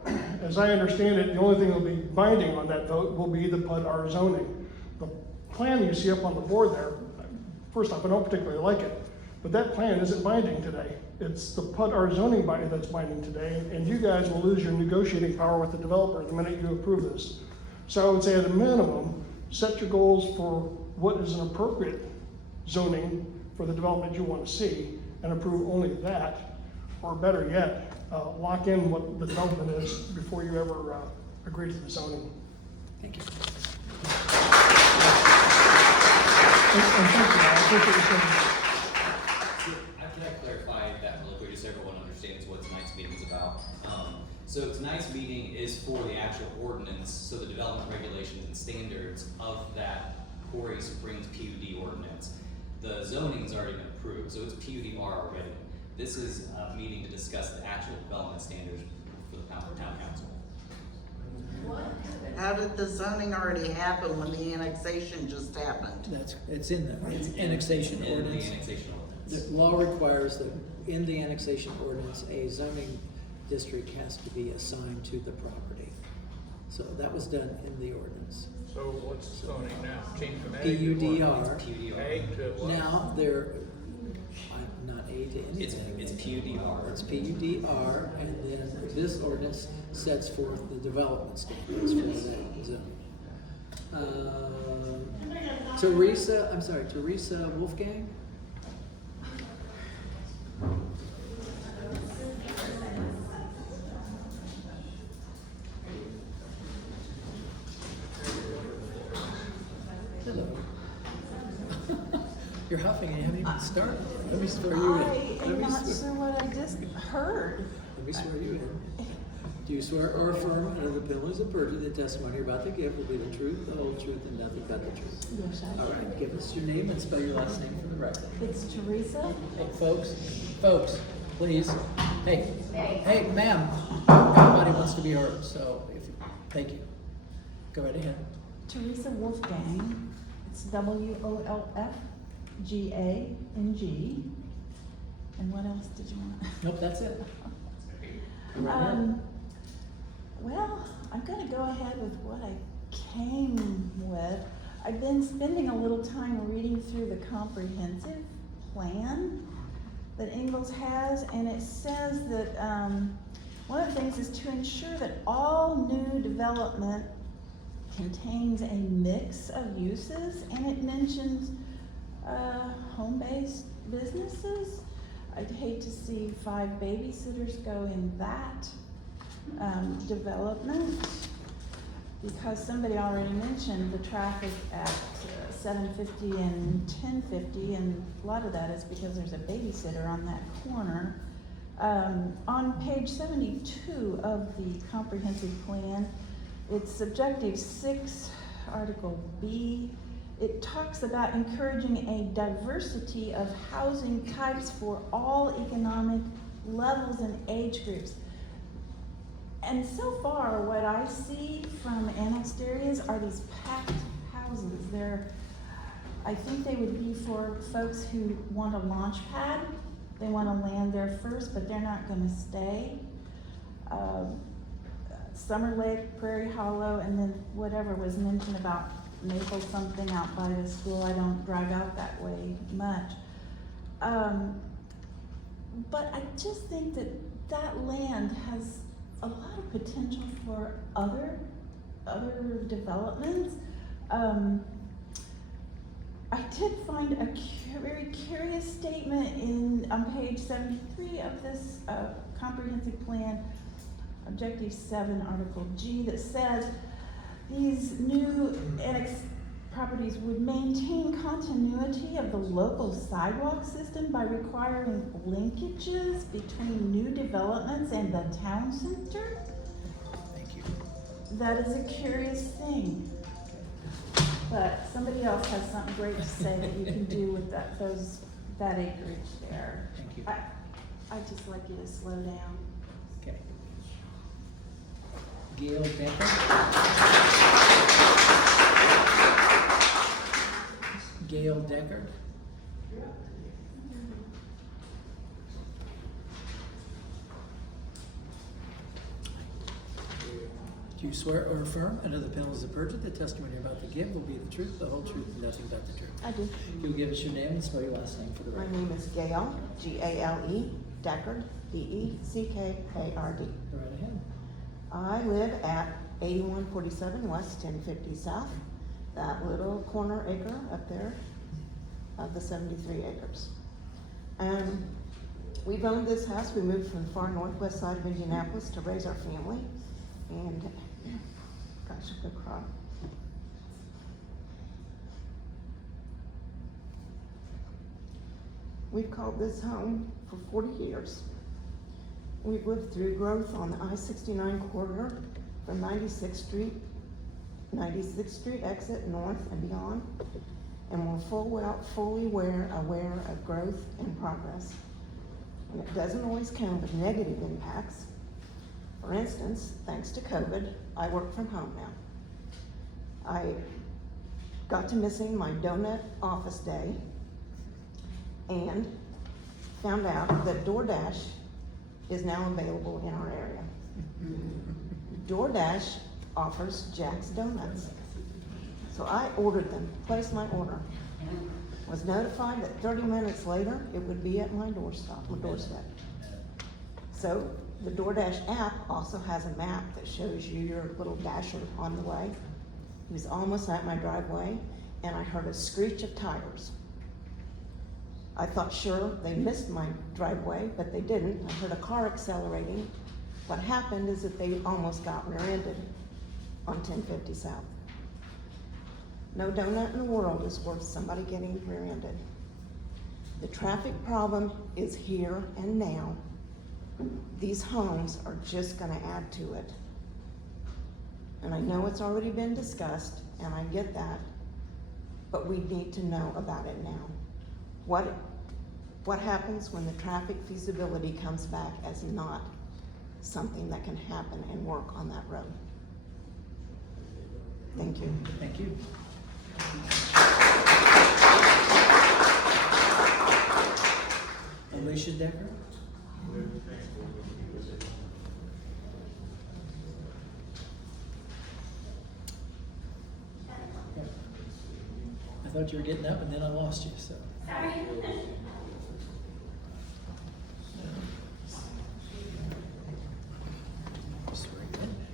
as I understand it, the only thing that will be binding on that vote will be the PUD-R zoning. The plan you see up on the board there, first off, I don't particularly like it, but that plan isn't binding today. It's the PUD-R zoning body that's binding today, and you guys will lose your negotiating power with the developer the minute you approve this. So I would say at a minimum, set your goals for what is an appropriate zoning for the development you want to see, and approve only that, or better yet, lock in what the development is before you ever agree to the zoning. Thank you. And thank you, I appreciate you saying that. Can I clarify that real quick, just so everyone understands what tonight's meeting is about? So tonight's meeting is for the actual ordinance, so the development regulations and standards of that Quarry Springs PUD ordinance. The zoning's already been approved, so it's PUD-R already. This is a meeting to discuss the actual development standards for the town council. How did the zoning already happen when the annexation just happened? It's in the annexation ordinance. The annexation ordinance. The law requires that in the annexation ordinance, a zoning district has to be assigned to the property. So that was done in the ordinance. So what's zoning now? Change from A to PUDR. PUD-R. A to what? Now, they're, not A to anything. It's PUD-R. It's PUDR, and then this ordinance sets forth the development standards for that zone. Teresa Wolfgang? Hello. You're huffing and you haven't even started. Let me swear you in. I am not sure what I just heard. Let me swear you in. Do you swear or affirm under the pillars of perjury the testimony you're about to give will be the truth, the whole truth, and nothing but the truth? Yes, I All do. right, give us your name and spell your last name for the record. It's Teresa. Hey, folks, please. Hey, ma'am. Everybody wants to be heard, so thank you. Go right ahead. Teresa Wolfgang. It's WOLFGANG. And what else did you want? Nope, that's it. Go right ahead. Well, I'm gonna go ahead with what I came with. I've been spending a little time reading through the comprehensive plan that Ingalls has, and it says that one of the things is to ensure that all new development contains a mix of uses, and it mentions home-based businesses. I'd hate to see 5 babysitters go in that development, because somebody already mentioned the traffic at 750 and 1050, and a lot of that is because there's a babysitter on that corner. On page 72 of the comprehensive plan, it's objective 6, article B. It talks about encouraging a diversity of housing types for all economic levels and age groups. And so far, what I see from annexed areas are these packed houses. I think they would be for folks who want a launch pad. They want to land there first, but they're not going to stay. Summer Lake, Prairie Hollow, and then whatever was mentioned about Maple something out by the school. I don't drive out that way much. But I just think that land has a lot of potential for other developments. I did find a very curious statement on page 73 of this comprehensive plan, objective 7, article G, that says these new annex properties would maintain continuity of the local sidewalk system by requiring linkages between new developments and the town center. Thank you. That is a curious thing. But somebody else has something great to say that you can do with that acreage there. Thank you. I'd just like you to slow down. Okay. Gail Decker. Gail Decker. Do you swear or affirm under the penalties of perjury the testimony you're about to give will be the truth, the whole truth, and nothing but the truth? I do. You'll give us your name and spell your last name for the My record. name is Gail, G-A-L-E, Deckard, D-E-C-K-A-R-D. Go right ahead. I live at 8147 West 1050 South, that little corner acre up there of the 73 acres. And we've owned this house. We moved from the far northwest side of Indianapolis to raise our family. And gosh, I'm gonna cry. We've called this home for 40 years. We've lived through growth on the I-69 corridor from 96th Street exit north and beyond, and we're fully aware of growth and progress. And it doesn't always come with negative impacts. For instance, thanks to COVID, I work from home now. I got to missing my donut office day and found out that DoorDash is now available in our area. DoorDash offers Jack's Donuts. So I ordered them, placed my order. Was notified that 30 minutes later, it would be at my doorstep. So the DoorDash app also has a map that shows you your little dasher on the way. He was almost at my driveway, and I heard a screech of tires. I thought, sure, they missed my driveway, but they didn't. I heard a car accelerating. What happened is that they almost got rear-ended on 1050 South. No donut in the world is worth somebody getting rear-ended. The traffic problem is here and now. These homes are just gonna add to it. And I know it's already been discussed, and I get that, but we need to know about it now. What happens when the traffic feasibility comes back as not something that can happen and work on that road? Thank you. Thank you. Alicia Decker? I thought you were getting up and then I lost you, so. Sorry.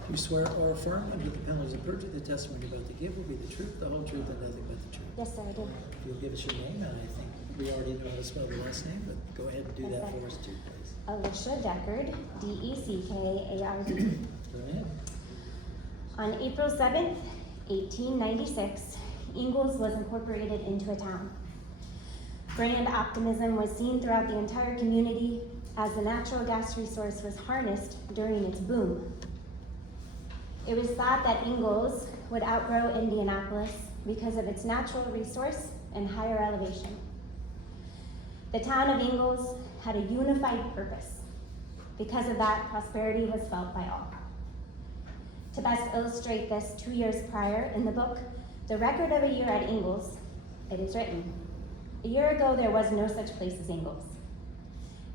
You swear or affirm under the penalties of perjury the testimony you're about to give will be the truth, the whole truth, and nothing but the truth. Yes, sir, I do. You'll give us your name, and I think we already know how to spell the last name, but go ahead and do Yes, that sir. for us too, please. Alicia Deckard, D-E-C-K-A-R-D. Go ahead. On April 7th, 1896, Ingalls was incorporated into a town. Grand optimism was seen throughout the entire community as the natural gas resource was harnessed during its boom. It was thought that Ingalls would outgrow Indianapolis because of its natural resource and higher elevation. The town of Ingalls had a unified purpose. Because of that, prosperity was felt by all. To best illustrate this, 2 years prior, in the book, The Record of a Year at Ingalls, it is written, "A year ago there was no such place as Ingalls.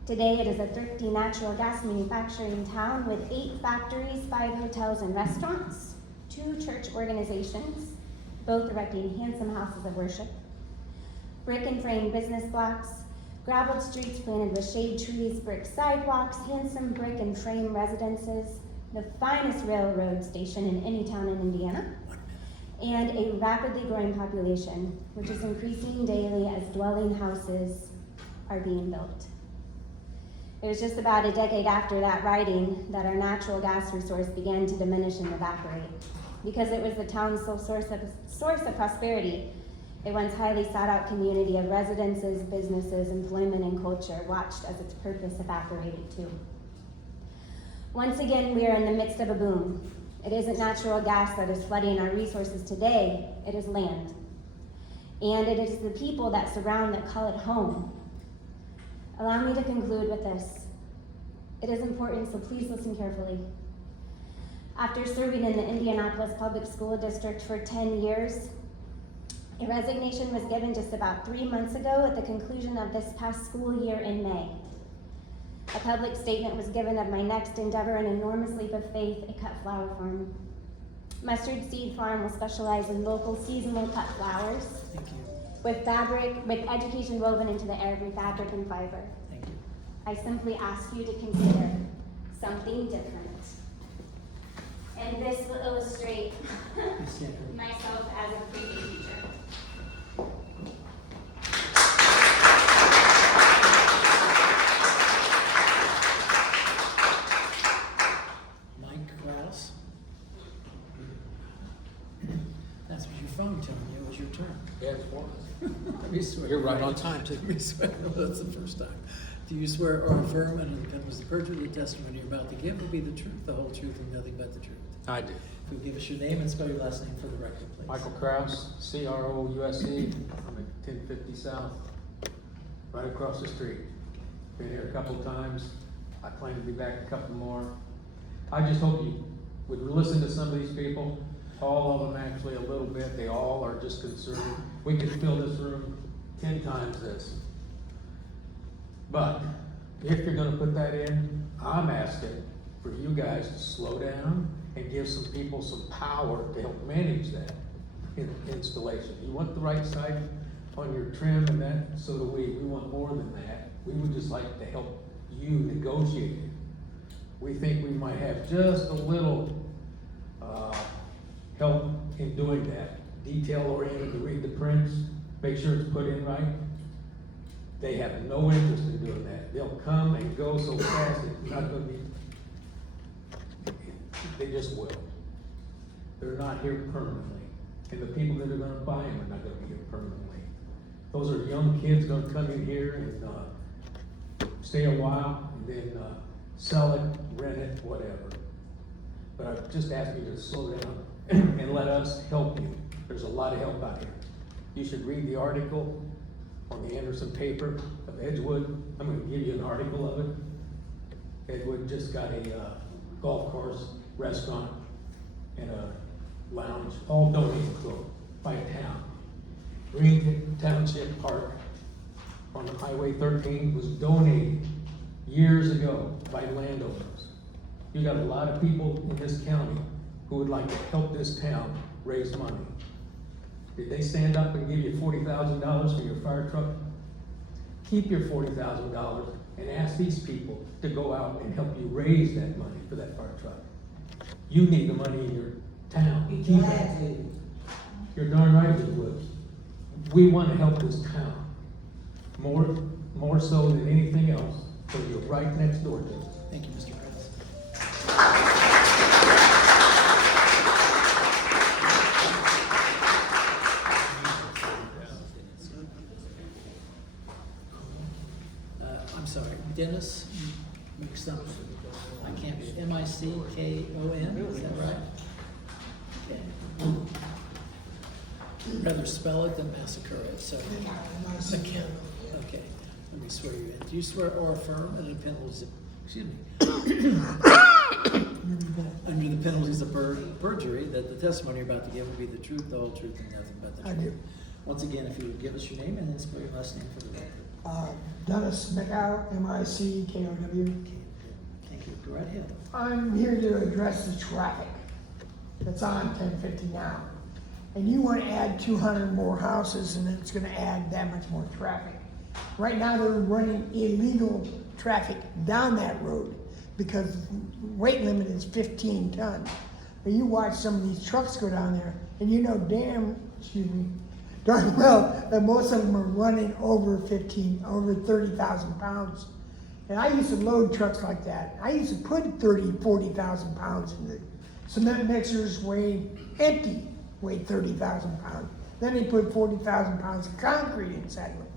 Today it is a thrifty natural gas manufacturing town with 8 factories, 5 hotels and restaurants, 2 church organizations, both erecting handsome houses of worship, brick and frame business blocks, graveled streets planted with shade trees, brick sidewalks, handsome brick and frame residences, the finest railroad station in any town in Indiana, and a rapidly growing population, which is increasing daily as dwelling houses are being built." It was just about a decade after that writing that our natural gas resource began to diminish and evaporate. Because it was the town's sole source of prosperity, a once highly sought out community of residences, businesses, employment, and culture watched as its purpose evaporated too. Once again, we are in the midst of a boom. It isn't natural gas that is flooding our resources today, it is land. And it is the people that surround that call it home. Allow me to conclude with this. It is important, so please listen carefully. After serving in the Indianapolis Public School District for 10 years, a resignation was given just about 3 months ago at the conclusion of this past school year in May. A public statement was given of my next endeavor, an enormous leap of faith, a cut flower farm. Mustard Seed Farm will specialize in local seasonal cut flowers. Thank you. With education woven into every fabric and fiber. Thank you. I simply ask you to consider something different. And this will illustrate Ms. Decker. myself as a previous teacher. Mike Kraus. That's what your phone telling you, it was your turn. Yeah, it's one. Let me swear. You're right on time, too. Let me swear, well, that's the first time. Do you swear or affirm under the penalties of perjury the testimony you're about to give will be the truth, the whole truth, and nothing but the truth? I do. If you'll give us your name and spell your last name for the record, please. Michael Kraus, C-R-O-U-S-E. I'm at 1050 South, right across the street. Been here a couple of times. I plan to be back a couple more. I just hope you would listen to some of these people. All of them actually a little bit. They all are just concerned. We could fill this room 10 times this. But if you're gonna put that in, I'm asking for you guys to slow down and give some people some power to help manage that installation. You want the right side on your trim and that, so do we. We want more than that. We would just like to help you negotiate it. We think we might have just a little help in doing that. detail oriented to read the prints, make sure it's put in right. They have no interest in doing that. They'll come and go so fast, it's not gonna be, they just will. They're not here permanently, and the people that are gonna buy them are not gonna be here permanently. Those are young kids gonna come in here and, stay a while, and then, sell it, rent it, whatever. But I just ask you to slow down and let us help you. There's a lot of help out here. You should read the article on the Anderson paper of Edgewood. I'm gonna give you an article of it. Edgewood just got a golf course, restaurant, and a lounge, all donated to them by a town. Green Township Park on Highway 13 was donated years ago by landowners. You got a lot of people in this county who would like to help this town raise money. Did they stand up and give you $40,000 for your fire truck? Keep your $40,000 and ask these people to go out and help you raise that money for that fire truck. You need the money in your town. Keep it. You're darn right we would. We want to help this town more so than anything else, so you're right next door to us. Thank you, Mr. Prince. I'm sorry, Dennis, mixed up. I can't, M-I-C-K-O-N, is that right? Okay. Rather spell it than massacre it, so. Okay, let me swear you in. Do you swear or affirm under the penalties of, under the penalties of perjury, that the testimony you're about to give will be the truth, the whole truth, and nothing but the truth? I do. Once again, if you would give us your name and then spell your last name for the record. Dennis Mickow, M-I-C-K-O-W. Thank you. Go right ahead. I'm here to address the traffic that's on 1050 now. And you want to add 200 more houses, and it's going to add that much more traffic. Right now, they're running illegal traffic down that road because the weight limit is 15 tons. But you watch some of these trucks go down there, and you know darn well that most of them are running over 30,000 pounds. And I used to load trucks like that. I used to put 40,000 pounds in the cement mixers weighed 30,000 pounds. Then they put 40,000 pounds of concrete inside of them.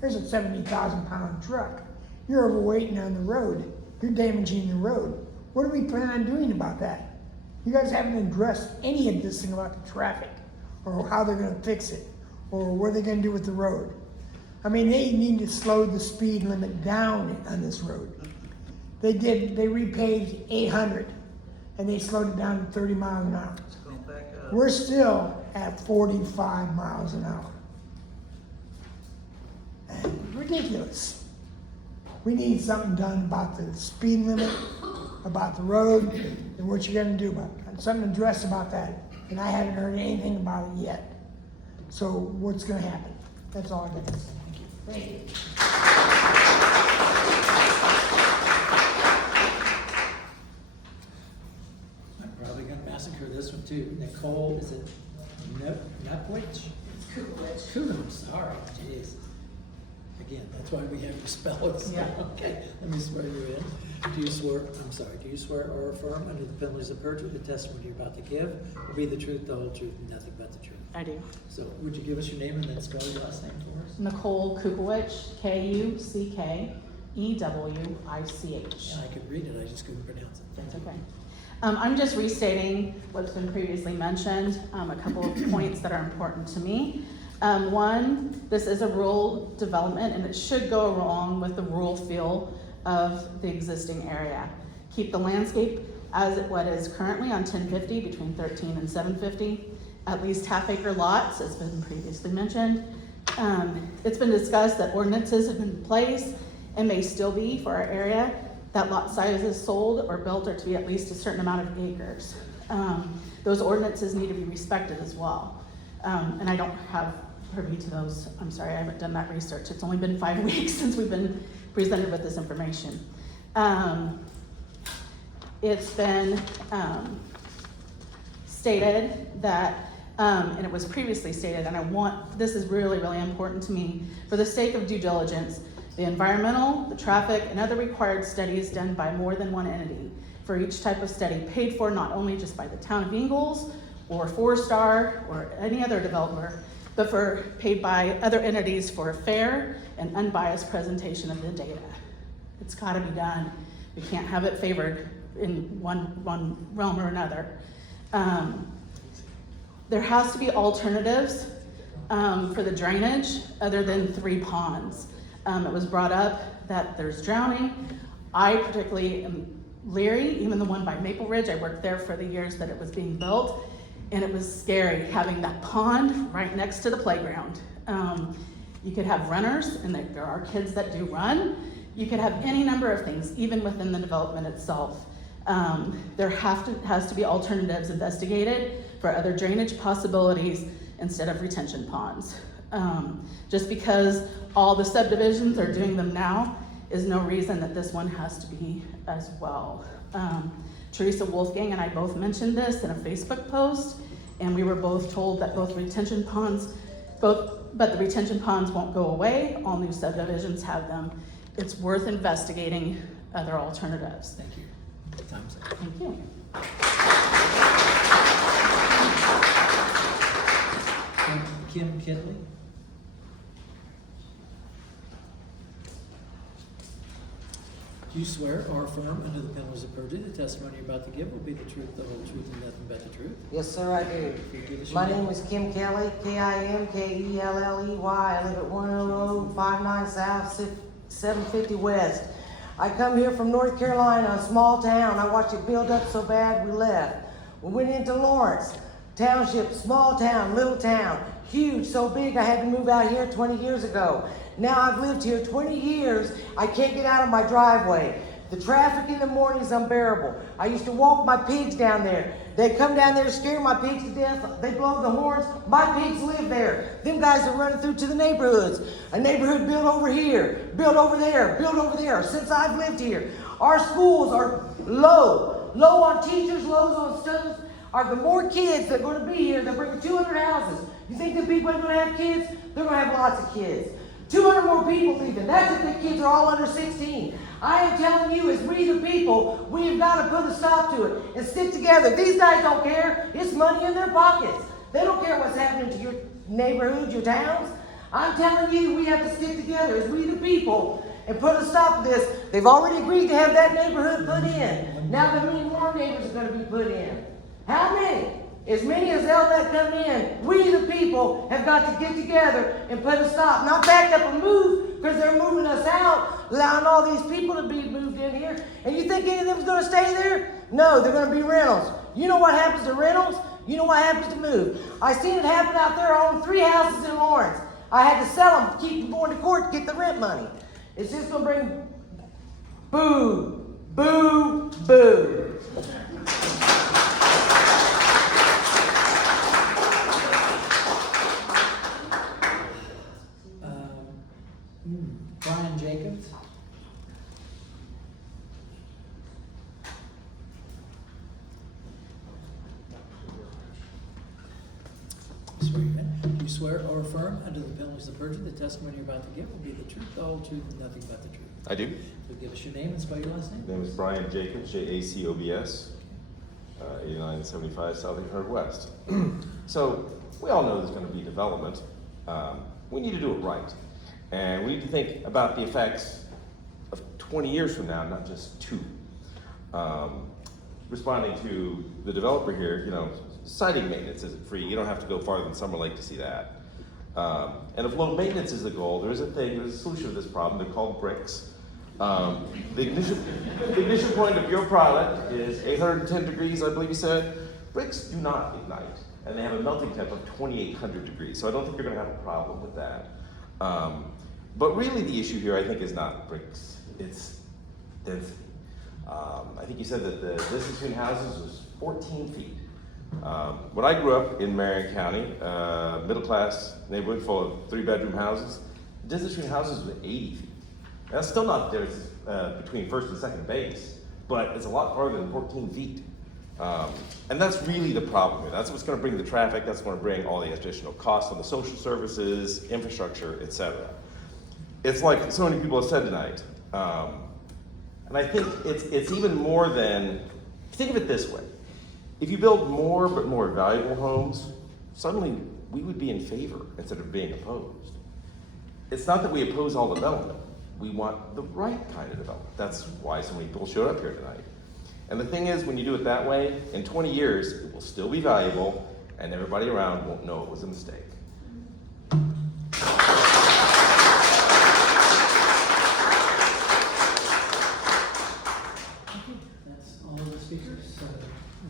There's a 70,000 pound truck. You're overweighting on the road. You're damaging the road. What do we plan on doing about that? You guys haven't addressed any of this thing about the traffic, or how they're gonna fix it, or what they're gonna do with the road. I mean, they need to slow the speed limit down on this road. They repaved 800, and they slowed it down to 30 miles an hour. We're still at 45 miles an hour. Ridiculous. We need something done about the speed limit, about the road, and what you're gonna do about it. Something addressed about that, and I haven't heard anything about it yet. So what's gonna happen? That's all I got to say. Thank you. Thank you. I'm probably gonna massacre this one too. Nicole, is it Nupwich? It's Coolidge, I'm sorry, jeez. Again, that's why we have you spell it. So, Yeah. Okay, let me swear you in. Do you swear or affirm under the penalties of perjury the testimony you're about to give will be the truth, the whole truth, and nothing but the truth? I do. So would you give us your name and then spell your last name for us? Nicole Kukowicz, Kuckewich. And I could read it, I just couldn't pronounce it. That's okay. I'm just restating what's been previously mentioned, a couple of points that are important to me. One, this is a rural development and it should go along with the rural feel of the existing area. Keep the landscape as what is currently on 1050 between 13 and 750, at least half-acre lots, as been previously mentioned. It's been discussed that ordinances have been in place and may still be for our area, that lot sizes sold or built are to be at least a certain amount of acres. Those ordinances need to be respected as well. And I don't have privy to those. I'm sorry, I haven't done that research. It's only been 5 weeks since we've been presented with this information. It's been stated that And it was previously stated, and this is really, really important to me, for the sake of due diligence, the environmental, the traffic, and other required studies done by more than one entity for each type of study, paid for not only just by the town of Ingalls or 4-Star or any other developer, but paid by other entities for a fair and unbiased presentation of the data. It's gotta be done. We can't have it favored in one realm or another. There has to be alternatives for the drainage other than 3 ponds. It was brought up that there's drowning. I particularly am leery, even the one by Maple Ridge, I worked there for the years that it was being built, and it was scary having that pond right next to the playground. You could have runners, and there are kids that do run. You could have any number of things, even within the development itself. There has to be alternatives investigated for other drainage possibilities instead of retention ponds. Just because all the subdivisions are doing them now is no reason that this one has to be as well. Teresa Wolfgang and I both mentioned this in a Facebook post, and we were both told that but the retention ponds won't go away. All new subdivisions have them. It's worth investigating other alternatives. Thank you. Time's up. Thank you. Kim Kinley? Do you swear or affirm under the penalties of perjury the testimony you're about to give will be the truth, the whole truth, and nothing but the truth? Yes, sir, I do. Give us your My name is Kim Kelly, Kimkelley. I live at 10059 South, 750 West. I come here from North Carolina, a small town. I watched it build up so bad we left. We went into Lawrence Township, small town, little town, huge, so big I had to move out here 20 years ago. Now I've lived here 20 years, I can't get out of my driveway. The traffic in the morning is unbearable. I used to walk my pigs down there. They come down there to scare my pigs to death. They blow the horns. My pigs live there. Them guys are running through to the neighborhoods. A neighborhood built over here, built over there, built over there. Since I've lived here, our schools are low on teachers, lows on students. Are the more kids that are going to be here, they're bringing 200 houses. You think the people are going to have kids? They're going to have lots of kids. 200 more people leaving. That's if the kids are all under 16. I am telling you, as we the people, we have got to put a stop to it and stick together. These guys don't care. It's money in their pockets. They don't care what's happening to your neighborhoods, your towns. I'm telling you, we have to stick together as we the people and put a stop to this. They've already agreed to have that neighborhood put in. Now that many more neighbors are going to be put in. How many? As many as they'll let come in. We the people have got to get together and put a stop. Not back up and move because they're moving us out, allowing all these people to be moved in here. And you think any of them's going to stay there? No, they're going to be rentals. You know what happens to rentals? You know what happens to move. I seen it happen out there. I owned 3 houses in Lawrence. I had to sell them, keep them going to court to get the rent money. It's just going to bring boo, boo, boo. Brian Jacobs? Swear you in. Do you swear or affirm under the penalties of perjury the testimony you're about to give will be the truth, the whole truth, and nothing but the truth? I do. So give us your name and spell your last name. My name is Brian Jacobs, Jacobs, 8975 South 800 West. So we all know there's going to be development. We need to do it right. And we need to think about the effects of 20 years from now, not just 2. Responding to the developer here, you know, siding maintenance isn't free. You don't have to go farther than Summer Lake to see that. And if low maintenance is the goal, there's a solution to this problem. They're called bricks. The ignition point of your product is 810 degrees, I believe you said. Bricks do not ignite, and they have a melting temp of 2,800 degrees. So I don't think you're going to have a problem with that. But really the issue here, I think, is not bricks, it's density. I think you said that the distance between houses was 14 feet. When I grew up in Marion County, middle-class neighborhood full of 3-bedroom houses, the distance between houses was 80 feet. That's still not the difference between first and second base, but it's a lot farther than 14 feet. And that's really the problem here. That's what's gonna bring the traffic, that's gonna bring all the additional costs on the social services, infrastructure, et cetera. It's like so many people have said tonight, and I think it's even more than, think of it this way. If you build more but more valuable homes, suddenly we would be in favor instead of being opposed. It's not that we oppose all development. We want the right kind of development. That's why so many people showed up here tonight. And the thing is, when you do it that way, in 20 years, it will still be valuable, and everybody around won't know it was a mistake. That's all of the speakers, so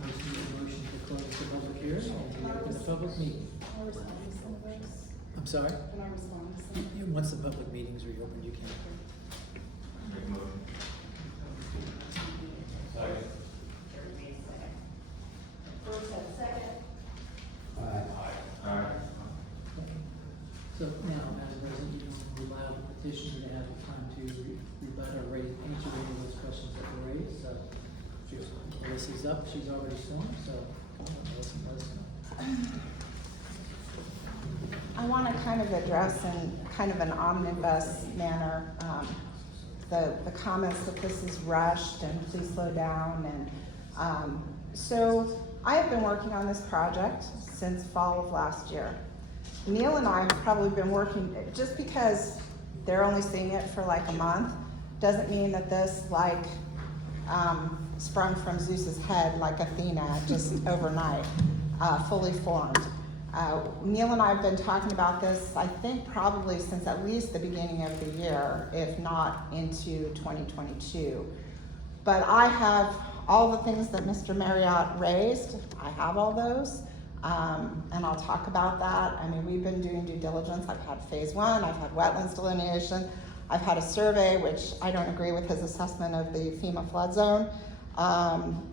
I just need a motion to close the public hearing and to open the public meeting. I'm sorry? Can I respond to something? Yeah, once the public meeting's reopened, you can. Make a motion. Second. First and second. Aye. So now, as a resident, you don't allow the petitioner to have the time to rebut or answer any of those questions that were raised, so. Alyssa's up, she's already sworn, so, listen. I want to kind of address in kind of an omnibus manner, the comments that this is rushed and please slow down. And so I have been working on this project since fall of last year. Neil and I have probably been working, just because they're only seeing it for like a month, doesn't mean that this like sprung from Zeus's head like Athena just overnight, fully formed. Neil and I have been talking about this, I think probably since at least the beginning of the year, if not into 2022. But I have all the things that Mr. Marriott raised, I have all those, and I'll talk about that. I mean, we've been doing due diligence. I've had phase 1, I've had wetlands delineation, I've had a survey, which I don't agree with his assessment of the FEMA flood zone,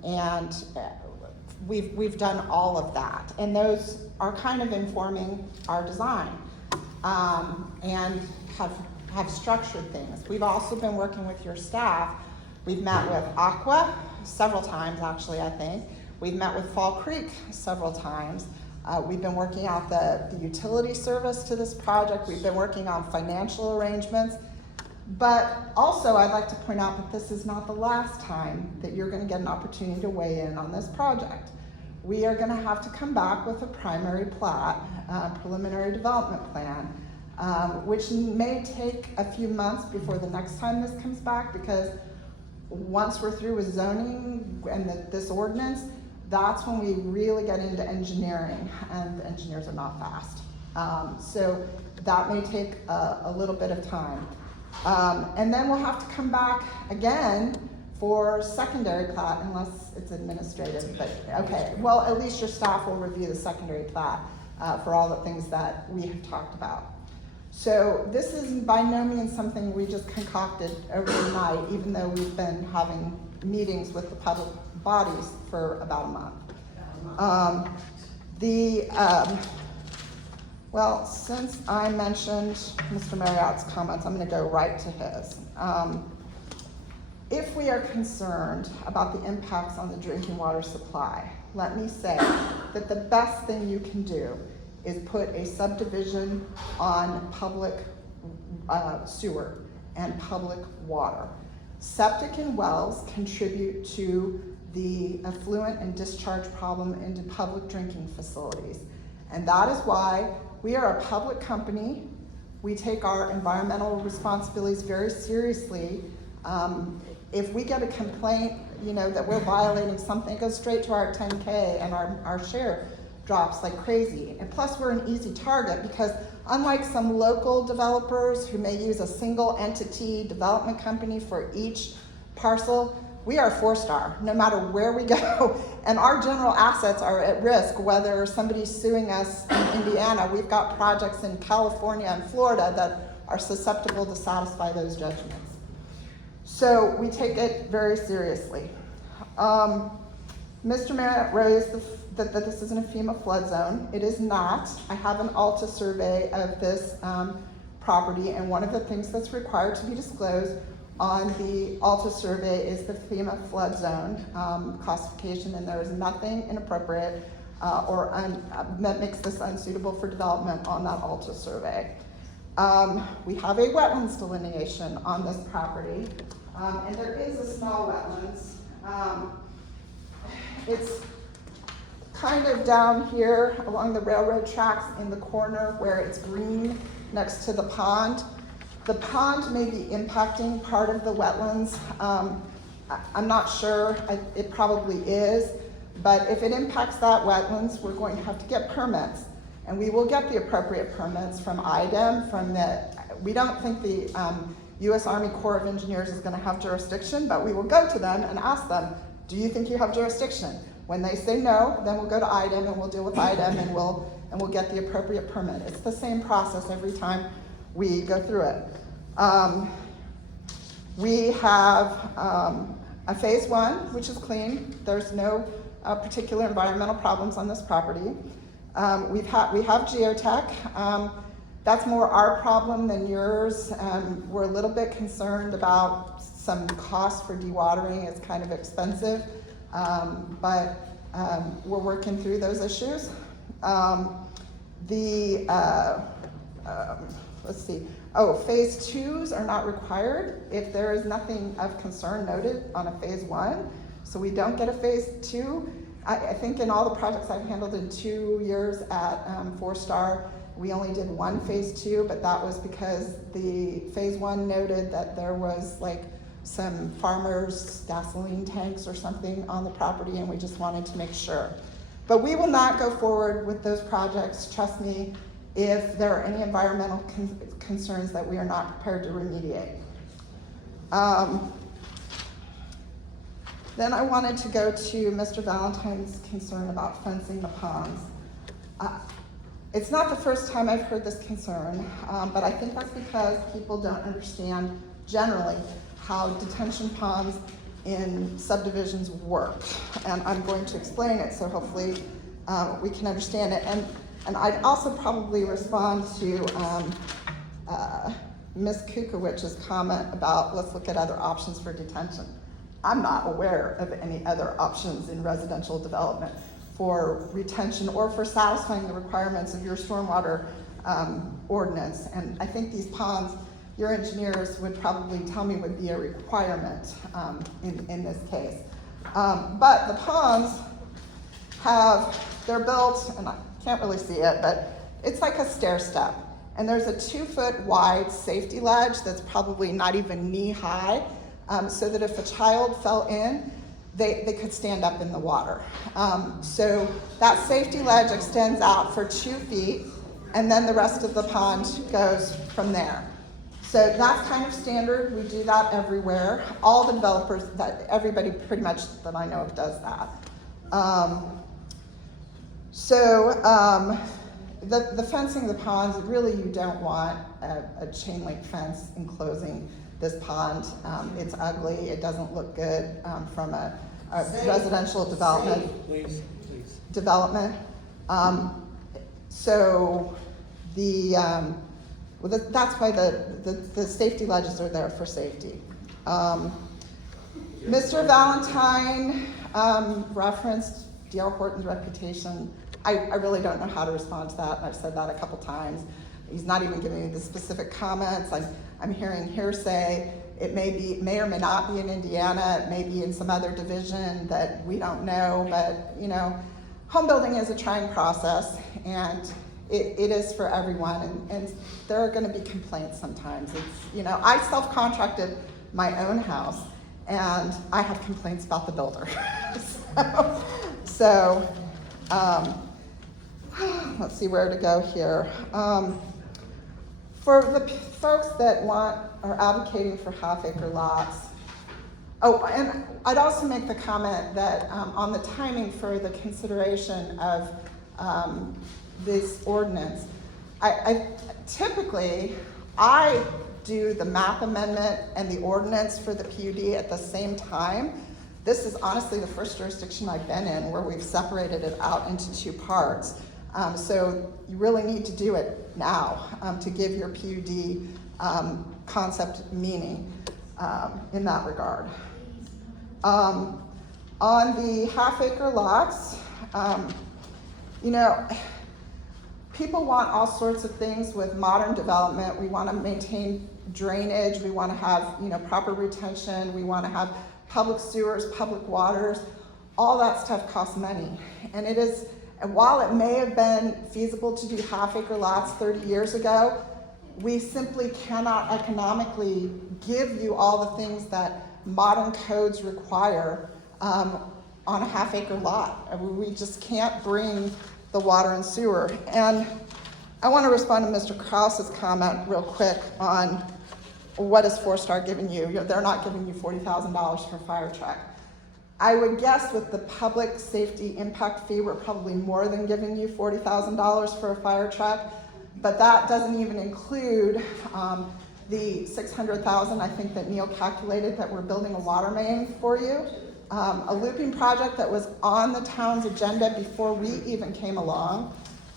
and we've done all of that, and those are kind of informing our design, and have structured things. We've also been working with your staff. We've met with Aqua several times, actually, I think. We've met with Fall Creek several times. We've been working out the utility service to this project. We've been working on financial arrangements. But also, I'd like to point out that this is not the last time that you're going to get an opportunity to weigh in on this project. We are going to have to come back with a primary plat, preliminary development plan, which may take a few months before the next time this comes back, because once we're through with zoning and this ordinance, that's when we really get into engineering, and the engineers are not fast. So that may take a little bit of time. And then we'll have to come back again for secondary plat, unless it's administrative, but okay. Well, at least your staff will review the secondary plat for all the things that we have talked about. So this is by no means something we just concocted overnight, even though we've been having meetings with the public bodies for about a month. Well, since I mentioned Mr. Marriott's comments, I'm going to go right to his. If we are concerned about the impacts on the drinking water supply, let me say that the best thing you can do is put a subdivision on public sewer and public water. Septic and wells contribute to the effluent and discharge problem into public drinking facilities. And that is why we are a public company. We take our environmental responsibilities very seriously. If we get a complaint, that we're violating something, it goes straight to our 10K, and our share drops like crazy. And plus, we're an easy target because unlike some local developers who may use a single entity development company for each parcel, we are 4-star, no matter where we go. And our general assets are at risk, whether somebody's suing us in Indiana. We've got projects in California and Florida that are susceptible to satisfy those judgments. So we take it very seriously. Mr. Marriott raised that this isn't a FEMA flood zone. It is not. I have an ALTA survey of this property, and one of the things that's required to be disclosed on the Alta survey is the FEMA flood zone classification, and there is nothing inappropriate that makes this unsuitable for development on that Alta survey. We have a wetlands delineation on this property, and there is a small wetlands. It's kind of down here along the railroad tracks in the corner where it's green next to the pond. The pond may be impacting part of the wetlands. I'm not sure, it probably is, but if it impacts that wetlands, we're going to have to get permits. And we will get the appropriate permits from IDEM, we don't think the U.S. Army Corps of Engineers is gonna have jurisdiction, but we will go to them and ask them, do you think you have jurisdiction? When they say no, then we'll go to IDEM and we'll deal with IDEM and we'll get the appropriate permit. It's the same process every time we go through it. We have a phase 1, which is clean. There's no particular environmental problems on this property. We have geotech. That's more our problem than yours. We're a little bit concerned about some costs for dewatering. It's kind of expensive, but we're working through those issues. Let's see. Phase 2s are not required if there is nothing of concern noted on a phase 1. So we don't get a phase 2. I think in all the projects I've handled in 2 years at 4-Star, we only did one phase 2, but that was because the phase 1 noted that there was like some farmers' gasoline tanks or something on the property, and we just wanted to make sure. But we will not go forward with those projects, trust me, if there are any environmental concerns that we are not prepared to remediate. Then I wanted to go to Mr. Valentine's concern about fencing the ponds. It's not the first time I've heard this concern, but I think that's because people don't understand generally how detention ponds in subdivisions work. And I'm going to explain it so hopefully we can understand it. And I'd also probably respond to Ms. Kukowicz's comment about let's look at other options for detention. I'm not aware of any other options in residential development for retention or for satisfying the requirements of your stormwater ordinance. And I think these ponds, your engineers would probably tell me would be a requirement in this case. But the ponds they're built, and I can't really see it, but it's like a stair step. And there's a 2-foot wide safety ledge that's probably not even knee high, so that if a child fell in, they could stand up in the water. So that safety ledge extends out for 2 feet, and then the rest of the pond goes from there. So that's kind of standard. We do that everywhere. All the developers, everybody pretty much that I know of does that. The fencing the ponds, really you don't want a chain link fence enclosing this pond. It's ugly, it doesn't look good from a residential development. That's why the safety ledges are there for safety. Mr. Valentine referenced D.R. Horton's reputation. I really don't know how to respond to that, and I've said that a couple times. He's not even giving me the specific comments. I'm hearing hearsay. It may or may not be in Indiana. It may be in some other division that we don't know, but home building is a trying process, and it is for everyone, and there are gonna be complaints sometimes. I self-contracted my own house, and I have complaints about the builder. Let's see where to go here. For the folks that are advocating for half-acre lots, and I'd also make the comment that on the timing for the consideration of this ordinance, I typically do the map amendment and the ordinance for the PUD at the same time. This is honestly the first jurisdiction I've been in where we've separated it out into 2 parts. So you really need to do it now to give your PUD concept meaning. in that regard. On the half-acre lots, you know, people want all sorts of things with modern development. We want to maintain drainage. We want to have, you know, proper retention. We want to have public sewers, public waters. All that stuff costs money. And it is, and while it may have been feasible to do half-acre lots 30 years ago, we simply cannot economically give you all the things that modern codes require on a half-acre lot. We just can't bring the water and sewer. And I want to respond to Mr. Krause's comment real quick on what is Four Star giving you. They're not giving you $40,000 for a fire truck. I would guess with the public safety impact fee, we're probably more than giving you $40,000 for a fire truck, but that doesn't even include the $600,000 I think that Neil calculated that we're building a water main for you. A looping project that was on the town's agenda before we even came along.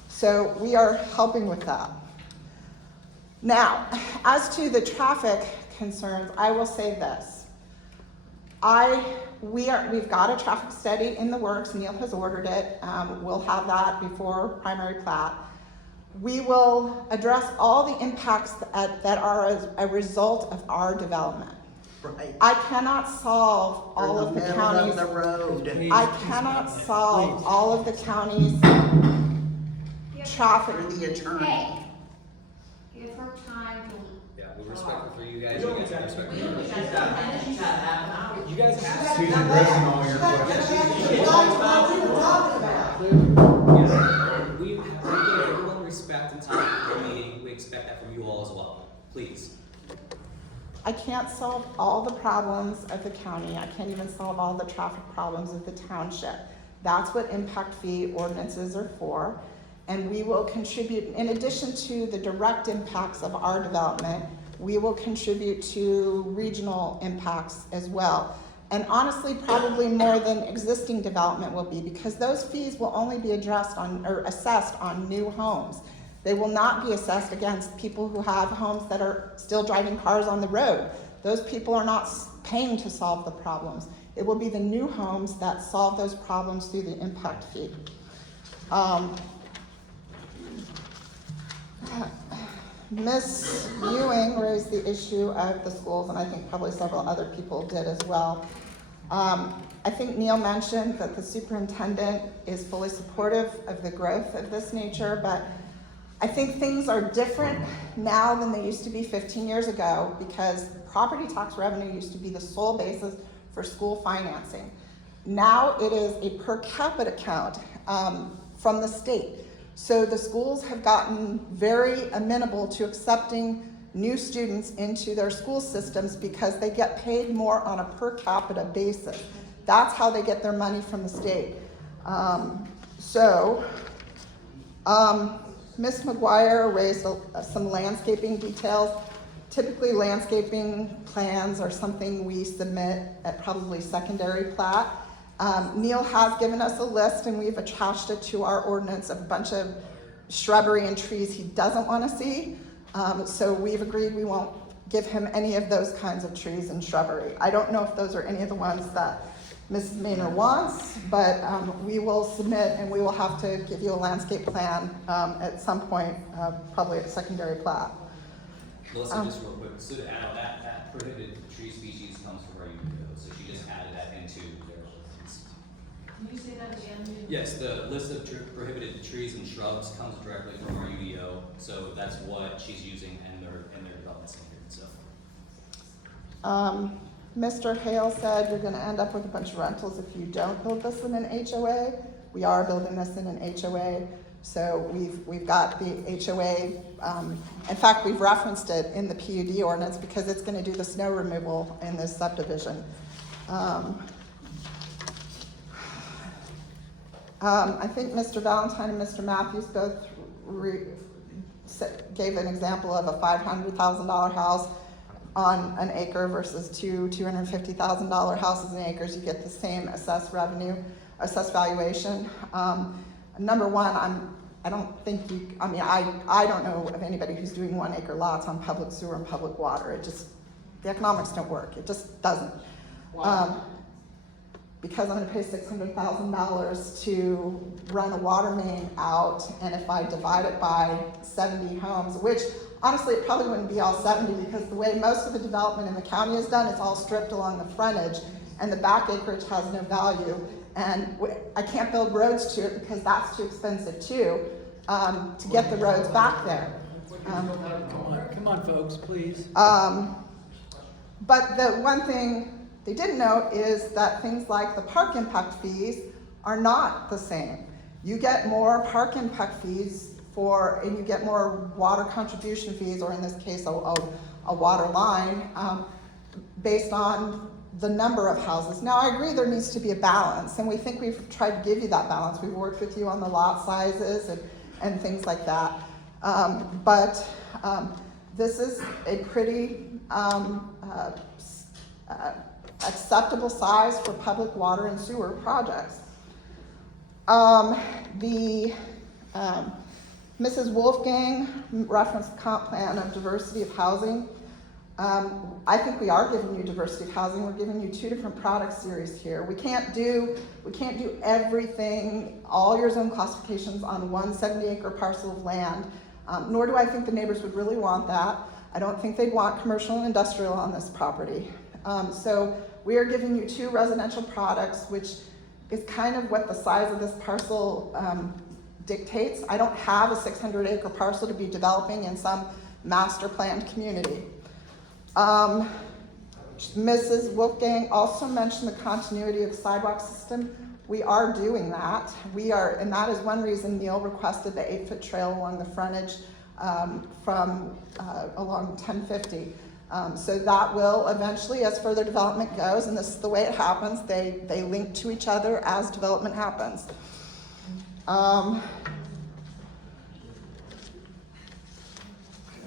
So we are helping with that. Now, as to the traffic concerns, I will say this. We've got a traffic study in the works. Neil has ordered it. We'll have that before primary plat. We will address all the impacts that are as a result of our development. Right. I cannot solve all of the counties. The road. I cannot solve all of the counties' traffic. For the attorney. Hey, give her time to. Yeah, we're respectful for you guys. You guys have respect for you. You guys have. She's addressing all your We give everyone respect and time for the meeting. We expect that from you all as well. Please. I can't solve all the problems of the county. I can't even solve all the traffic problems of the township. That's what impact fee ordinances are for. And we will contribute, in addition to the direct impacts of our development, we will contribute to regional impacts as well. And honestly, probably more than existing development will be, because those fees will only be addressed on, or assessed on new homes. They will not be assessed against people who have homes that are still driving cars on the road. Those people are not paying to solve the problems. It will be the new homes that solve those problems through the impact fee. Ms. Ewing raised the issue of the schools, and I think probably several other people did as well. I think Neil mentioned that the superintendent is fully supportive of the growth of this nature, but I think things are different now than they used to be 15 years ago, because property tax revenue used to be the sole basis for school financing. Now it is a per capita count from the state. So the schools have gotten very amenable to accepting new students into their school systems because they get paid more on a per capita basis. That's how they get their money from the state. Ms. McGuire raised some landscaping details. Typically, landscaping plans are something we submit at probably secondary plat. Neil has given us a list, and we've attached it to our ordinance of a bunch of shrubbery and trees he doesn't want to see. So we've agreed we won't give him any of those kinds of trees and shrubbery. I don't know if those are any of the ones that Mrs. Maynor wants, but we will submit, and we will have to give you a landscape plan at some point, probably at secondary plat. Melissa, just real quick, so to add that prohibited tree species comes from our UDO, so she just added that into their ordinance. Can you say that again? Yes, the list of prohibited trees and shrubs comes directly from our UDO, so that's what she's using in their development standard, so. Mr. Hale said you're gonna end up with a bunch of rentals if you don't build this in an HOA. We are building this in an HOA, so we've got the HOA. In fact, we've referenced it in the PUD ordinance because it's gonna do the snow removal in this subdivision. I think Mr. Valentine and Mr. Matthews both gave an example of a $500,000 house on an acre versus two $250,000 houses in acres. You get the same assessed revenue, assessed valuation. Number one, I don't think I don't know of anybody who's doing 1 acre lots on public sewer and public water. The economics don't work, it just doesn't. Because I'm gonna pay $600,000 to run a water main out, and if I divide it by 70 homes, which honestly, it probably wouldn't be all 70, because the way most of the development in the county is done, it's all stripped along the frontage, and the back acreage has no value. And I can't build roads to it because that's too expensive too, to get the roads back there. Come on, folks, please. But the one thing they didn't note is that things like the park impact fees are not the same. You get more park impact fees and you get more water contribution fees, or in this case, a water line, based on the number of houses. Now, I agree there needs to be a balance, and we think we've tried to give you that balance. We've worked with you on the lot sizes and things like that. But this is a pretty acceptable size for public water and sewer projects. Mrs. Wolfgang referenced the comp plan of diversity of housing. I think we are giving you diversity of housing. We're giving you 2 different product series here. We can't do everything, all your zone classifications on one 70-acre parcel of land, nor do I think the neighbors would really want that. I don't think they'd want commercial and industrial on this property. So we are giving you 2 residential products, which is kind of what the size of this parcel dictates. I don't have a 600-acre parcel to be developing in some master planned community. Mrs. Wolfgang also mentioned the continuity of the sidewalk system. We are doing that. And that is one reason Neil requested the 8-foot trail along the frontage from along 1050. So that will eventually, as further development goes, and this is the way it happens, they link to each other as development happens.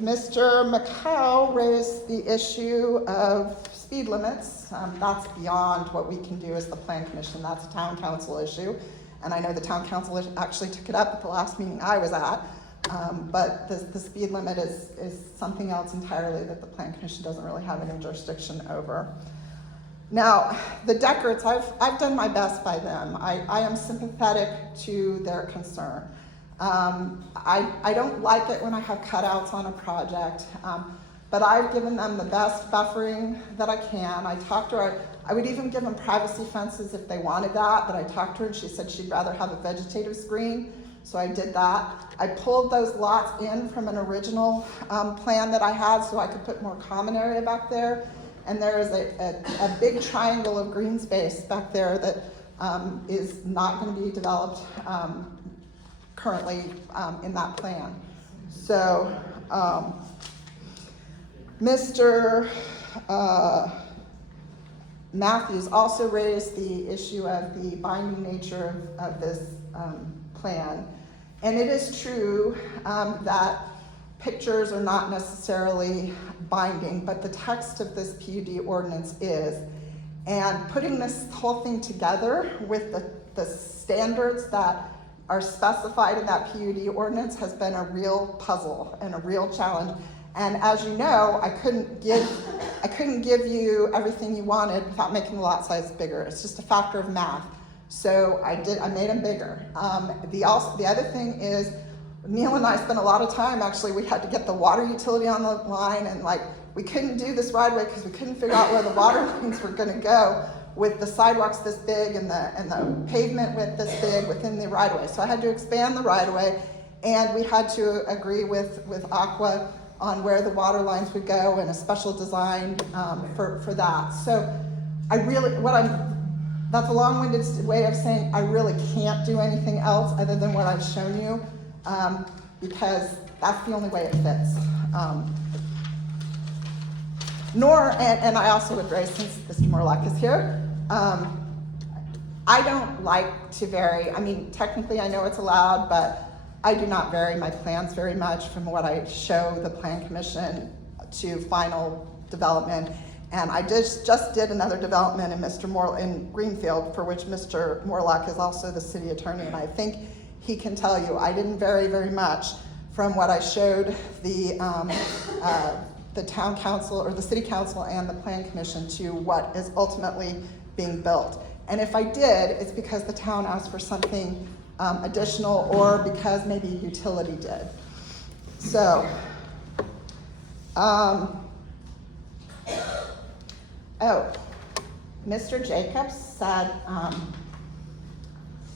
Mr. McHow raised the issue of speed limits. That's beyond what we can do as the Plan Commission. That's a town council issue. And I know the town council actually took it up at the last meeting I was at. But the speed limit is something else entirely that the Plan Commission doesn't really have any jurisdiction over. Now, the Deckerts, I've done my best by them. I am sympathetic to their concern. I don't like it when I have cutouts on a project, but I've given them the best buffering that I can. I talked to her, I would even give them privacy fences if they wanted that, but I talked to her and she said she'd rather have a vegetative screen, so I did that. I pulled those lots in from an original plan that I had so I could put more common area back there, and there is a big triangle of green space back there that is not going to be developed currently in that plan. So Mr. Matthews also raised the issue of the binding nature of this plan. And it is true that pictures are not necessarily binding, but the text of this PUD ordinance is. And putting this whole thing together with the standards that are specified in that PUD ordinance has been a real puzzle and a real challenge. And as you know, I couldn't give you everything you wanted without making the lot size bigger. It's just a factor of math. So I made them bigger. The other thing is, Neil and I spent a lot of time, actually, we had to get the water utility on the line, and we couldn't do this right away because we couldn't figure out where the water lines were gonna go with the sidewalks this big and the pavement width this big within the right of way. So I had to expand the right of way, and we had to agree with Aqua on where the water lines would go and a special design for that. So that's a long-winded way of saying I really can't do anything else other than what I've shown you, because that's the only way it fits. And I also would raise, since Mr. Morlock is here, I don't like to vary. I mean, technically I know it's allowed, but I do not vary my plans very much from what I show the Plan Commission to final development. And I just did another development in Greenfield, for which Mr. Morlock is also the city attorney, and I think he can tell you I didn't vary very much from what I showed the the town council or the city council and the plan commission to what is ultimately being built. And if I did, it's because the town asked for something additional or because maybe a utility did. So, Mr. Jacobs said,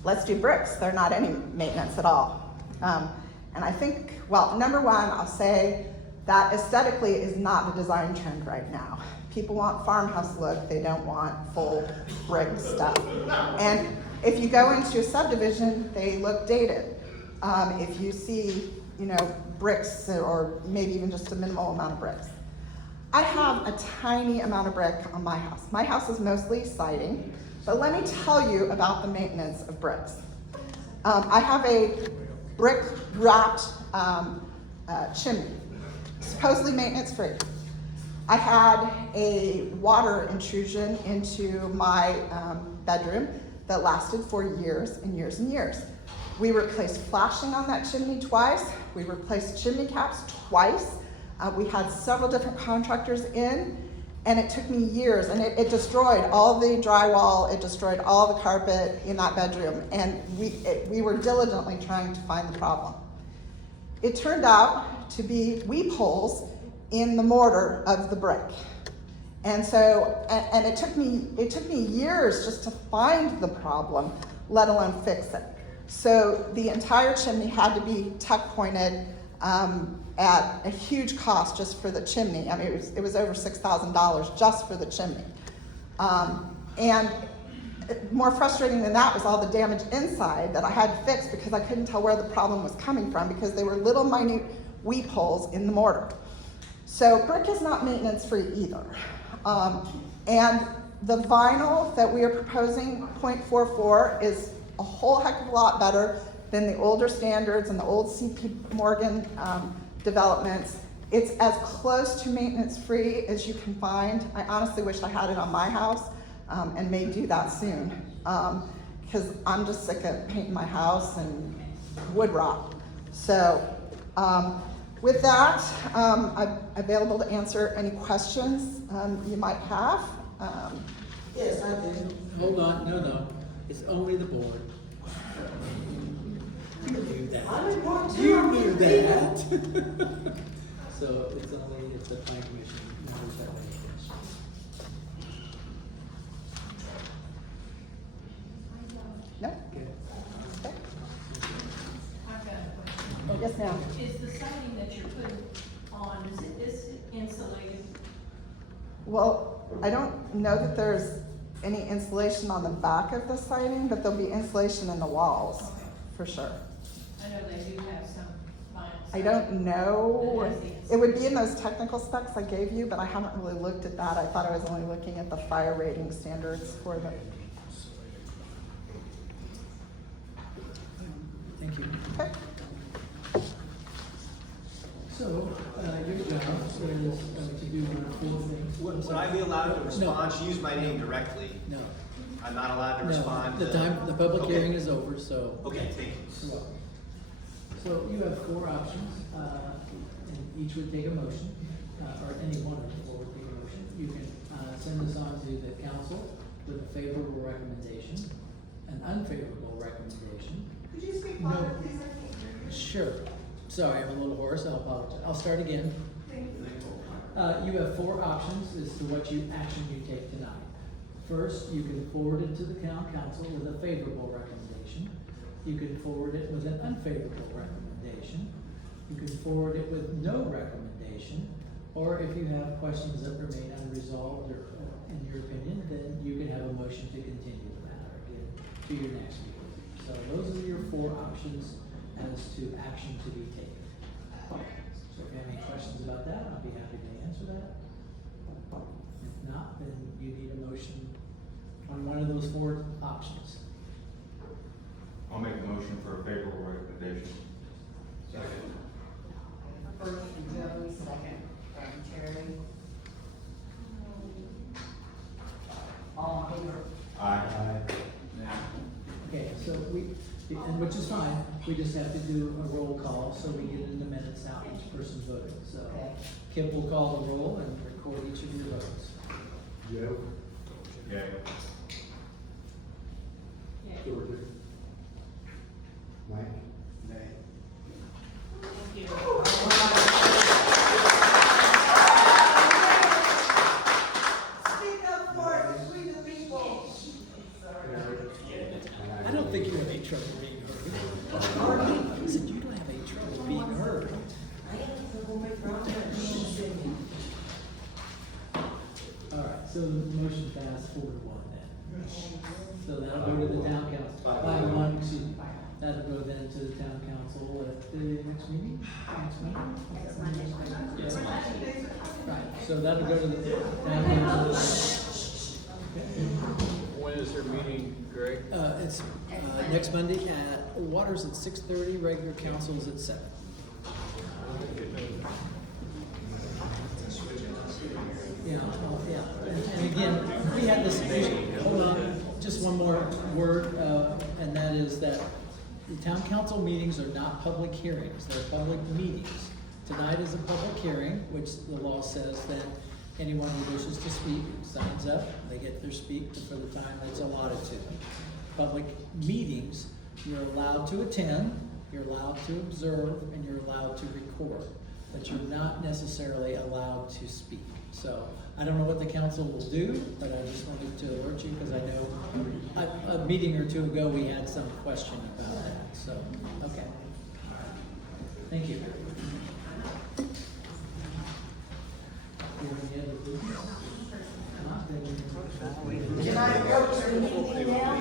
let's do bricks. They're not any maintenance at all. And I think, well, number one, I'll say that aesthetically is not the design trend right now. People want farmhouse look, they don't want full brick stuff. And if you go into a subdivision, they look dated. If you see, you know, bricks or maybe even just a minimal amount of bricks. I have a tiny amount of brick on my house. My house is mostly siding, but let me tell you about the maintenance of bricks. I have a brick wrapped chimney, supposedly maintenance free. I had a water intrusion into my bedroom that lasted for years and years and years. We replaced flashing on that chimney twice. We replaced chimney caps twice. We had several different contractors in, and it took me years, and it destroyed all the drywall, it destroyed all the carpet in that bedroom, and we were diligently trying to find the problem. It turned out to be weep holes in the mortar of the brick. And so, and it took me years just to find the problem, let alone fix it. So the entire chimney had to be tuck pointed at a huge cost just for the chimney. I mean, it was over $6,000 just for the chimney. And more frustrating than that was all the damage inside that I had to fix because I couldn't tell where the problem was coming from because they were little minute weep holes in the mortar. So brick is not maintenance free either. And the vinyl that we are proposing, 0.44, is a whole heck of a lot better than the older standards and the old C.P. Morgan developments. It's as close to maintenance free as you can find. I honestly wish I had it on my house and may do that soon because I'm just sick of painting my house and wood rot. So with that, I'm available to answer any questions you might have. Yes, I do. Hold on, no, it's only the board. You knew that. You knew that. So it's only if the plan commission members have any questions. No? Okay. Okay. I've got a question. Yes, ma'am. Is the siding that you're putting on, is it insulated? Well, I don't know that there's any insulation on the back of the siding, but there'll be insulation in the walls, for sure. I know they do have some vinyl. I don't know. That has the It would be in those technical specs I gave you, but I haven't really looked at that. I thought I was only looking at the fire rating standards for the. Thank you. Okay. So, your job is to do one of four things. Would I be allowed to respond? No. She used my name directly. No. I'm not allowed to No, respond to. the public Okay. hearing is over, so. Okay, thank you. So you have four options, and each would take a motion, or any one of the four would take a motion. You can send this on to the council with a favorable recommendation, an unfavorable recommendation. Could you speak louder, please? Sure. Sorry, I'm a little hoarse. I'll apologize. I'll start again. You have four options as to what action you take tonight. First, you can forward it to the town council with a favorable recommendation. You can forward it with an unfavorable recommendation. You can forward it with no recommendation. Or if you have questions that remain unresolved or in your opinion, then you can have a motion to continue the matter again to your next meeting. So those are your four options as to action to be taken. So if you have any questions about that, I'll be happy to answer that. If not, then you need a motion on one of those four options. I'll make a motion for a favorable recommendation. First from Joey, second from Terry. All in favor? Aye. Okay, so And which is fine, we just have to do a roll call, so we get in the minutes how each person voted, so. Okay. Kip will call the roll and record each of your votes. Joe? Yay. Georgia? Mike? Nay. Speak up for us, we the people. I don't think you have any trouble being heard. I said, you don't have any trouble being heard. All right, so the motion passed 4-1 then. So that'll go to the town council, 5-1, excuse me. That'll go then to the town council at the next meeting? Next Monday? Yes. Right, so that'll go to the town council. When is their meeting, Greg? It's, next Monday at, water's at 6:30, regular council's at 7. Yeah, and again, we had this, hold on, just one more word, and that is that the town council meetings are not public hearings, they're public meetings. Tonight is a public hearing, which the law says that anyone who wishes to speak signs up, they get their speak for the time that's allotted to them. Public meetings, you're allowed to attend, you're allowed to observe, and you're allowed to record, but you're not necessarily allowed to speak. So, I don't know what the council will do, but I just wanted to alert you, because I know a meeting or two ago, we had some question about that, so, okay. Thank you. Can I go to the meeting now?